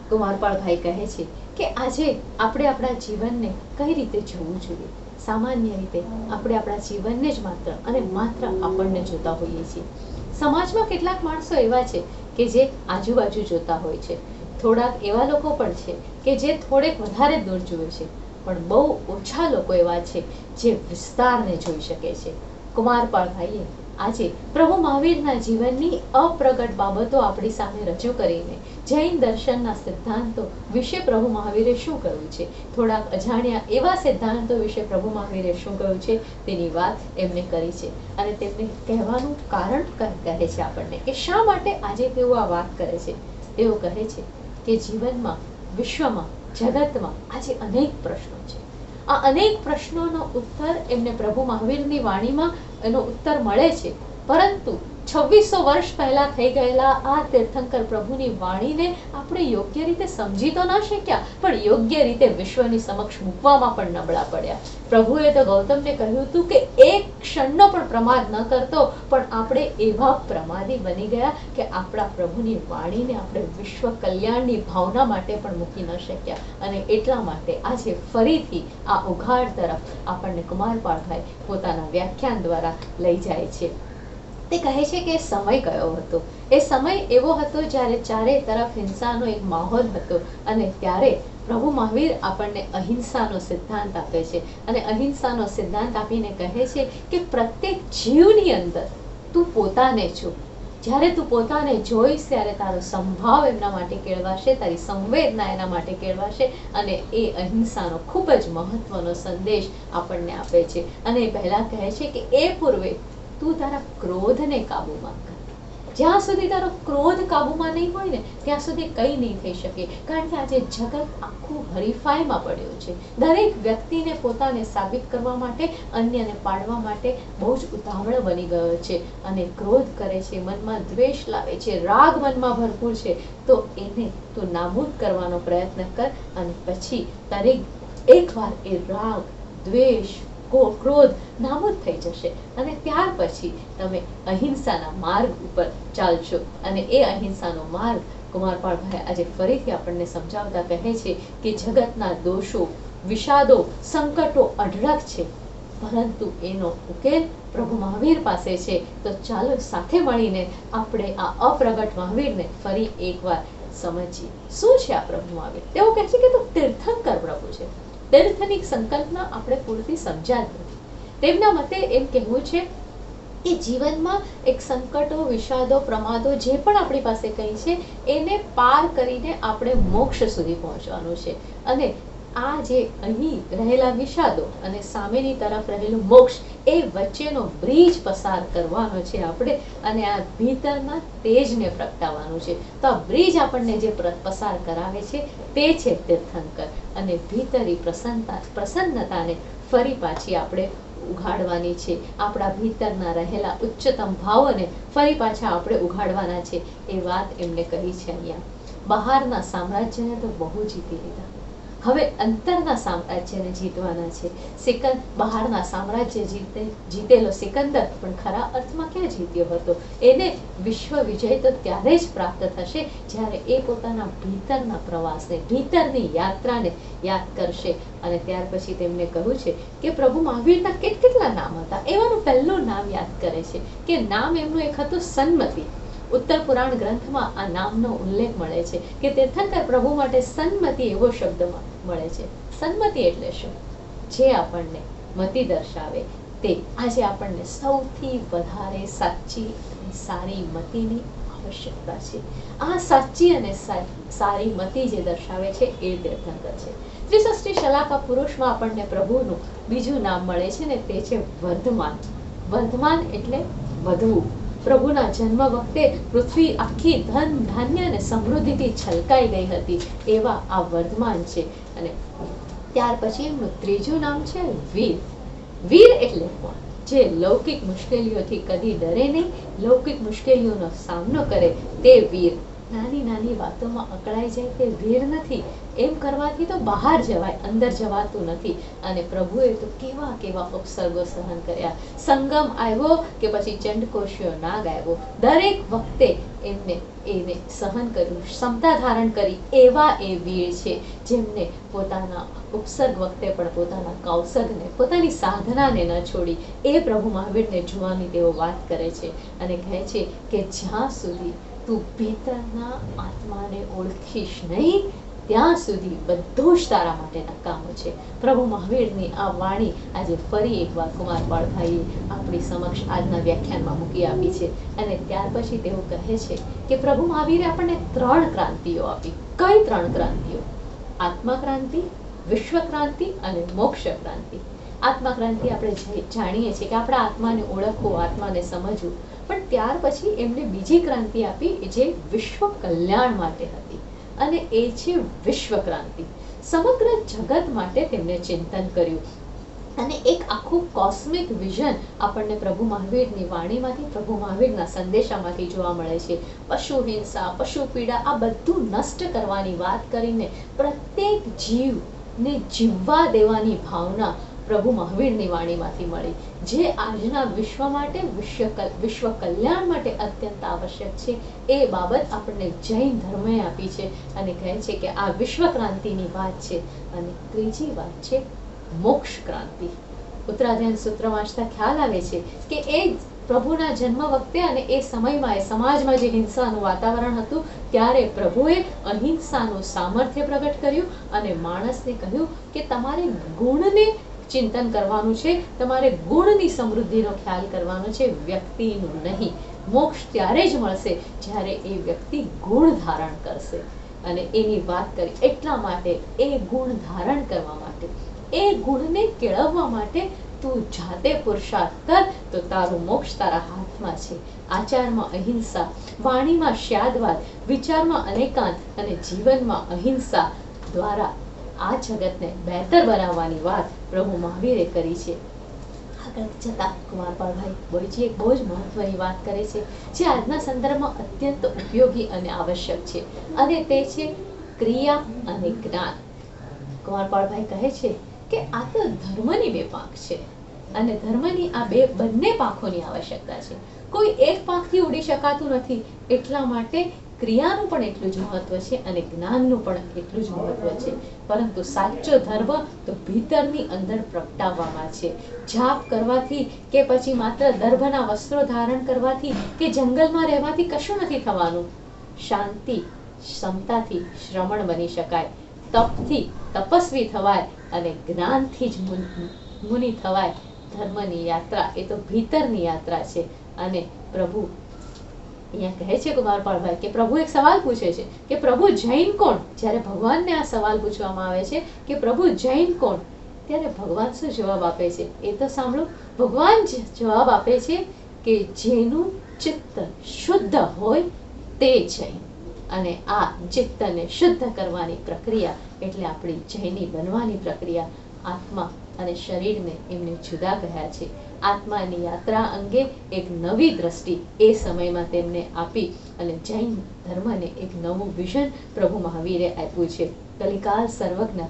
કુમારપાળભાઈ કહે છે કે આજે આપણે આપણા જીવનને કઈ રીતે જોવું જોઈએ. સામાન્ય રીતે આપણે આપણા જીવનને જ માત્ર અને માત્ર આપણને જોતા હોઈએ છીએ. સમાજમાં કેટલાક માણસો એવા છે કે જે આજુબાજુ જોતા હોય છે. થોડાક એવા લોકો પણ છે કે જે થોડેક વધારે દૂર જુએ છે, પણ બહુ ઓછા લોકો એવા છે જે વિસ્તારને જોઈ શકે છે. કુમારપાળભાઈએ આજે પ્રભુ મહાવીરના જીવનની અપ્રગટ બાબતો આપણી સામે રજૂ કરીને જૈન દર્શનના સિદ્ધાંતો વિશે પ્રભુ મહાવીરે શું કહ્યું છે, થોડાક અજાણ્યા એવા સિદ્ધાંતો વિશે પ્રભુ મહાવીરે શું કહ્યું છે તેની વાત એમને કરી છે. અને તેમને કહેવાનું કારણ કહે છે આપણને કે શા માટે આજે તેઓ આ વાત કરે છે. તેઓ કહે છે કે જીવનમાં, વિશ્વમાં, જગતમાં આજે અનેક પ્રશ્નો છે. આ અનેક પ્રશ્નોનો ઉત્તર એમને પ્રભુ મહાવીરની વાણીમાં એનો ઉત્તર મળે છે, પરંતુ 2600 વર્ષ પહેલા થઈ ગયેલા આ તીર્થંકર પ્રભુની વાણીને આપણે યોગ્ય રીતે સમજી તો ના શક્યા, પણ યોગ્ય રીતે વિશ્વની સમક્ષ મૂકવામાં પણ નબળા પડ્યા. પ્રભુએ તો ગૌતમને કહ્યું હતું કે એક ક્ષણનો પણ પ્રમાદ ન કરતો, પણ આપણે એવા પ્રમાદી બની ગયા કે આપણા પ્રભુની વાણીને આપણે વિશ્વ કલ્યાણની ભાવના માટે પણ મૂકી ન શક્યા. અને એટલા માટે આજે ફરીથી આ ઉઘાડ તરફ આપણને કુમારપાળભાઈ પોતાના વ્યાખ્યાન દ્વારા લઈ જાય છે. તે કહે છે કે સમય કયો હતો. એ સમય એવો હતો જ્યારે ચારે તરફ હિંસાનો એક માહોલ હતો, અને ત્યારે પ્રભુ મહાવીર આપણને અહિંસાનો સિદ્ધાંત આપે છે. અને અહિંસાનો સિદ્ધાંત આપીને કહે છે કે પ્રત્યેક જીવની અંદર તું પોતાને જો. જ્યારે તું પોતાને જોઈશ ત્યારે તારો સંભાવ એમના માટે કેળવાશે, તારી સંવેદના એના માટે કેળવાશે. અને એ અહિંસાનો ખૂબ જ મહત્વનો સંદેશ આપણને આપે છે. અને પહેલા કહે છે કે એ પૂર્વે તું તારા ક્રોધને કાબૂમાં કર. જ્યાં સુધી તારો ક્રોધ કાબૂમાં નહીં હોય ને ત્યાં સુધી કંઈ નહીં થઈ શકે. કારણ કે આજે જગત આખું હરીફાઈમાં પડ્યું છે. દરેક વ્યક્તિને પોતાને સાબિત કરવા માટે, અન્યને પાડવા માટે બહુ જ ઉતાવળ બની ગયો છે અને ક્રોધ કરે છે, મનમાં દ્વેષ લાવે છે, રાગ મનમાં ભરપૂર છે. તો એને તું નાબૂદ કરવાનો પ્રયત્ન કર, અને પછી દરેક એકવાર એ રાગ, દ્વેષ, ક્રોધ નાબૂદ થઈ જશે, અને ત્યાર પછી તમે અહિંસાના માર્ગ ઉપર ચાલશો. અને એ અહિંસાનો માર્ગ કુમારપાળભાઈ આજે ફરીથી આપણને સમજાવતા કહે છે કે જગતના દોષો, વિષાદો, સંકટો અઢળક છે, પરંતુ એનો ઉકેલ પ્રભુ મહાવીર પાસે છે. તો ચાલો સાથે મળીને આપણે આ અપ્રગટ મહાવીરને ફરી એકવાર સમજીએ. શું છે આ પ્રભુ મહાવીર? તેઓ કહે છે કે તો તીર્થંકર પ્રભુ છે. તીર્થની સંકલ્પના આપણે પૂરતી સમજ્યા જ નથી. તેમના મતે એમ કહેવું છે કે જીવનમાં એક સંકટો, વિષાદો, પ્રમાદો જે પણ આપણી પાસે કંઈ છે એને પાર કરીને આપણે મોક્ષ સુધી પહોંચવાનું છે. અને આ જે અહીં રહેલા વિષાદો અને સામેની તરફ રહેલું મોક્ષ, એ વચ્ચેનો બ્રિજ પસાર કરવાનો છે આપણે, અને આ ભીતરના તેજને પ્રગટાવવાનું છે. તો આ બ્રિજ આપણને જે પસાર કરાવે છે તે છે તીર્થંકર. અને ભીતરી પ્રસન્નતાને ફરી પાછી આપણે ઉઘાડવાની છે. આપણા ભીતરના રહેલા ઉચ્ચતમ ભાવોને ફરી પાછા આપણે ઉઘાડવાના છે. એ વાત એમને કહી છે અહીંયા. બહારના સામ્રાજ્યને તો બહુ જીતી લીધા, હવે અંતરના સામ્રાજ્યને જીતવાના છે. બહારના સામ્રાજ્ય જીતેલો સિકંદર પણ ખરા અર્થમાં ક્યાં જીત્યો હતો? એને વિશ્વ વિજય તો ત્યારે જ પ્રાપ્ત થશે જ્યારે એ પોતાના ભીતરના પ્રવાસને, ભીતરની યાત્રાને યાદ કરશે. અને ત્યાર પછી તેમને કહ્યું છે કે પ્રભુ મહાવીરના કેટલા નામ હતા. એવાનું પહેલું નામ યાદ કરે છે કે નામ એમનું એક હતું સન્મતિ. ઉત્તર પુરાણ ગ્રંથમાં આ નામનો ઉલ્લેખ મળે છે કે તીર્થંકર પ્રભુ માટે સન્મતિ એવો શબ્દ મળે છે. સન્મતિ એટલે શું? જે આપણને મતિ દર્શાવે તે. આજે આપણને સૌથી વધારે સાચી અને સારી મતિની આવશ્યકતા છે. આ સાચી અને સારી મતિ જે દર્શાવે છે એ તીર્થંકર છે. ત્રિષષ્ઠી શલાકા પુરુષમાં આપણને પ્રભુનું બીજું નામ મળે છે ને તે છે વર્ધમાન. વર્ધમાન એટલે વધવું. પ્રભુના જન્મ વખતે પૃથ્વી આખી ધન ધાન્ય અને સમૃદ્ધિથી છલકાઈ ગઈ હતી એવા આ વર્ધમાન છે. અને ત્યાર પછી એમનું ત્રીજું નામ છે વીર. વીર એટલે કોણ? જે લૌકિક મુશ્કેલીઓથી કદી ડરે નહીં, લૌકિક મુશ્કેલીઓનો સામનો કરે તે વીર. નાની નાની વાતોમાં અકળાઈ જાય તે વીર નથી. એમ કરવાથી તો બહાર જવાય, અંદર જવાતું નથી. અને પ્રભુએ તો કેવા કેવા ઉપસર્ગો સહન કર્યા. સંગમ આવ્યો કે પછી ચંડકોશિયો નાગ આવ્યો, દરેક વખતે એને સહન કર્યું, ક્ષમતા ધારણ કરી. એવા એ વીર છે જેમને પોતાના ઉપસર્ગ વખતે પણ પોતાના કૌશગને, પોતાની સાધનાને ન છોડી એ પ્રભુ મહાવીરને જોવાની તેઓ વાત કરે છે. અને કહે છે કે જ્યાં સુધી તું ભીતરના આત્માને ઓળખીશ નહીં ત્યાં સુધી બધું જ તારા માટે નકામું છે. પ્રભુ મહાવીરની આ વાણી આજે ફરી એકવાર કુમારપાળભાઈએ આપણી સમક્ષ આજના વ્યાખ્યાનમાં મૂકી આપી છે. અને ત્યાર પછી તેઓ કહે છે કે પ્રભુ મહાવીરે આપણને 3 ક્રાંતિઓ આપી. કઈ 3 ક્રાંતિઓ? આત્મા ક્રાંતિ, વિશ્વ ક્રાંતિ અને મોક્ષ ક્રાંતિ. આત્મા ક્રાંતિ આપણે જાણીએ છીએ કે આપણા આત્માને ઓળખવું, આત્માને સમજવું. પણ ત્યાર પછી એમને બીજી ક્રાંતિ આપી જે વિશ્વ કલ્યાણ માટે હતી અને એ છે વિશ્વ ક્રાંતિ. સમગ્ર જગત માટે તેમણે ચિંતન કર્યું અને એક આખું કોસ્મિક વિઝન આપણને પ્રભુ મહાવીરની વાણીમાંથી, પ્રભુ મહાવીરના સંદેશામાંથી જોવા મળે છે. પશુ હિંસા, પશુ પીડા આ બધું નષ્ટ કરવાની વાત કરીને પ્રત્યેક જીવને જીવવા દેવાની ભાવના પ્રભુ મહાવીરની વાણીમાંથી મળી. જે આજના વિશ્વ માટે, વિશ્વ કલ્યાણ માટે અત્યંત આવશ્યક છે એ બાબત આપણને જૈન ધર્મએ આપી છે. અને કહે છે કે આ વિશ્વ ક્રાંતિની વાત છે. અને ત્રીજી વાત છે મોક્ષ ક્રાંતિ. ઉત્તરાધ્યાન સૂત્ર વાંચતા ખ્યાલ આવે છે કે એ પ્રભુના જન્મ વખતે અને એ સમયમાં, એ સમાજમાં જે હિંસાનું વાતાવરણ હતું ત્યારે પ્રભુએ અહિંસાનું સામર્થ્ય પ્રગટ કર્યું અને માણસને કહ્યું કે તમારે ગુણને ચિંતન કરવાનું છે, તમારે ગુણની સમૃદ્ધિનો ખ્યાલ કરવાનો છે, વ્યક્તિનું નહીં. મોક્ષ ત્યારે જ મળશે જ્યારે એ વ્યક્તિ ગુણ ધારણ કરશે. અને એની વાત કરી. એટલા માટે એ ગુણ ધારણ કરવા માટે, એ ગુણને કેળવવા માટે તું જાતે પુરુષાર્થ કર તો તારું મોક્ષ તારા હાથમાં છે. આચારમાં અહિંસા, વાણીમાં શ્યાદવાદ, વિચારમાં અનેકાંત અને જીવનમાં અહિંસા દ્વારા આ જગતને બહેતર બનાવવાની વાત પ્રભુ મહાવીરે કરી છે. આગળ જતા કુમારપાળભાઈ બોયજી એક બહુ જ મહત્વની વાત કરે છે જે આજના સંદર્ભમાં અત્યંત ઉપયોગી અને આવશ્યક છે અને તે છે ક્રિયા અને જ્ઞાન. કુમારપાળભાઈ કહે છે કે આ તો ધર્મની 2 પાંખ છે અને ધર્મની આ બંને પાંખોની આવશ્યકતા છે. કોઈ એક પાંખથી ઉડી શકાતું નથી. એટલા માટે ક્રિયાનું પણ એટલું જ મહત્વ છે અને જ્ઞાનનું પણ એટલું જ મહત્વ છે. પરંતુ સાચો ધર્મ તો ભીતરની અંદર પ્રગટાવવામાં છે. જાપ કરવાથી કે પછી માત્ર દર્ભના વસ્ત્રો ધારણ કરવાથી કે જંગલમાં રહેવાથી કશું નથી થવાનું. શાંતિ, ક્ષમતાથી શ્રમણ બની શકાય, તપથી તપસ્વી થવાય અને જ્ઞાનથી જ મુનિ થવાય. ધર્મની યાત્રા એ તો ભીતરની યાત્રા છે. અને પ્રભુ અહીંયા કહે છે કુમારપાળભાઈ કે પ્રભુ એક સવાલ પૂછે છે કે પ્રભુ જૈન કોણ? જ્યારે ભગવાનને આ સવાલ પૂછવામાં આવે છે કે પ્રભુ જૈન કોણ, ત્યારે ભગવાન શું જવાબ આપે છે એ તો સાંભળો. ભગવાન જવાબ આપે છે કે જેનું ચિત્ત શુદ્ધ હોય તે જૈન. અને આ ચિત્તને શુદ્ધ કરવાની પ્રક્રિયા એટલે આપણી જૈની બનવાની પ્રક્રિયા. આત્મા અને શરીરને એમને જુદા કહ્યા છે. આત્માની યાત્રા અંગે એક નવી દ્રષ્ટિ એ સમયમાં તેમને આપી અને જૈન ધર્મને એક નવું વિઝન પ્રભુ મહાવીરે આપ્યું છે. કલિકાલ સર્વજ્ઞ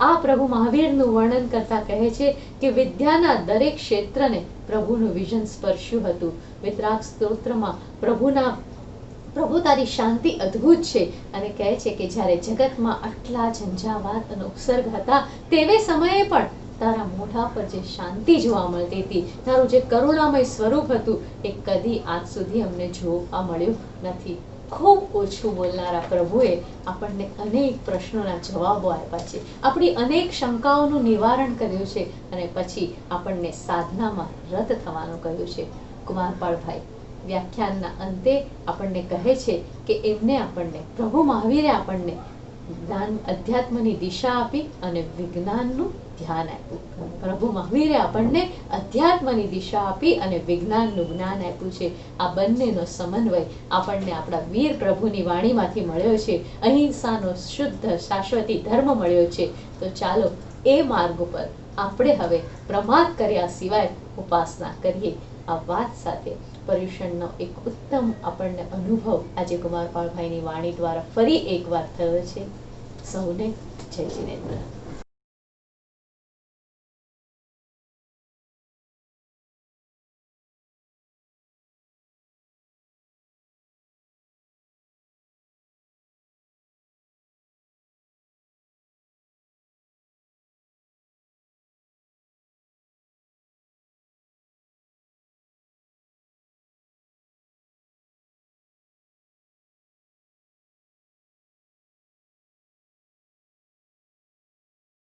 આ પ્રભુ મહાવીરનું વર્ણન કરતા કહે છે કે વિદ્યાના દરેક ક્ષેત્રને પ્રભુનું વિઝન સ્પર્શ્યું હતું. વિતરાગ સ્તોત્રમાં પ્રભુ તારી શાંતિ અદ્ભુત છે અને કહે છે કે જ્યારે જગતમાં આટલા ઝંઝાવાત અને ઉપસર્ગ હતા તેવે સમયે પણ તારા મોઢા પર જે શાંતિ જોવા મળતી હતી, તારું જે કરુણામય સ્વરૂપ હતું, એ કદી આજ સુધી અમને જોવા મળ્યું નથી. ખૂબ ઓછું બોલનારા પ્રભુએ આપણને અનેક પ્રશ્નોના જવાબો આપ્યા છે, આપણી અનેક શંકાઓનું નિવારણ કર્યું છે અને પછી આપણને સાધનામાં રત થવાનું કહ્યું છે. કુમારપાળભાઈ વ્યાખ્યાનના અંતે આપણને કહે છે કે પ્રભુ મહાવીરે આપણને જ્ઞાન અધ્યાત્મની દિશા આપી અને વિજ્ઞાનનું ધ્યાન આપ્યું. પ્રભુ મહાવીરે આપણને અધ્યાત્મની દિશા આપી અને વિજ્ઞાનનું જ્ઞાન આપ્યું છે. આ બંનેનો સમન્વય આપણને આપણા વીર પ્રભુની વાણીમાંથી મળ્યો છે. અહિંસાનો શુદ્ધ શાશ્વતી ધર્મ મળ્યો છે. તો ચાલો એ માર્ગ ઉપર આપણે હવે પ્રમાદ કર્યા સિવાય ઉપાસના કરીએ. આ વાત સાથે પર્યુષણનો એક ઉત્તમ આપણને અનુભવ આજે કુમારપાળભાઈની વાણી દ્વારા ફરી એકવાર થયો છે. સૌને જય જિનેન્દ્ર.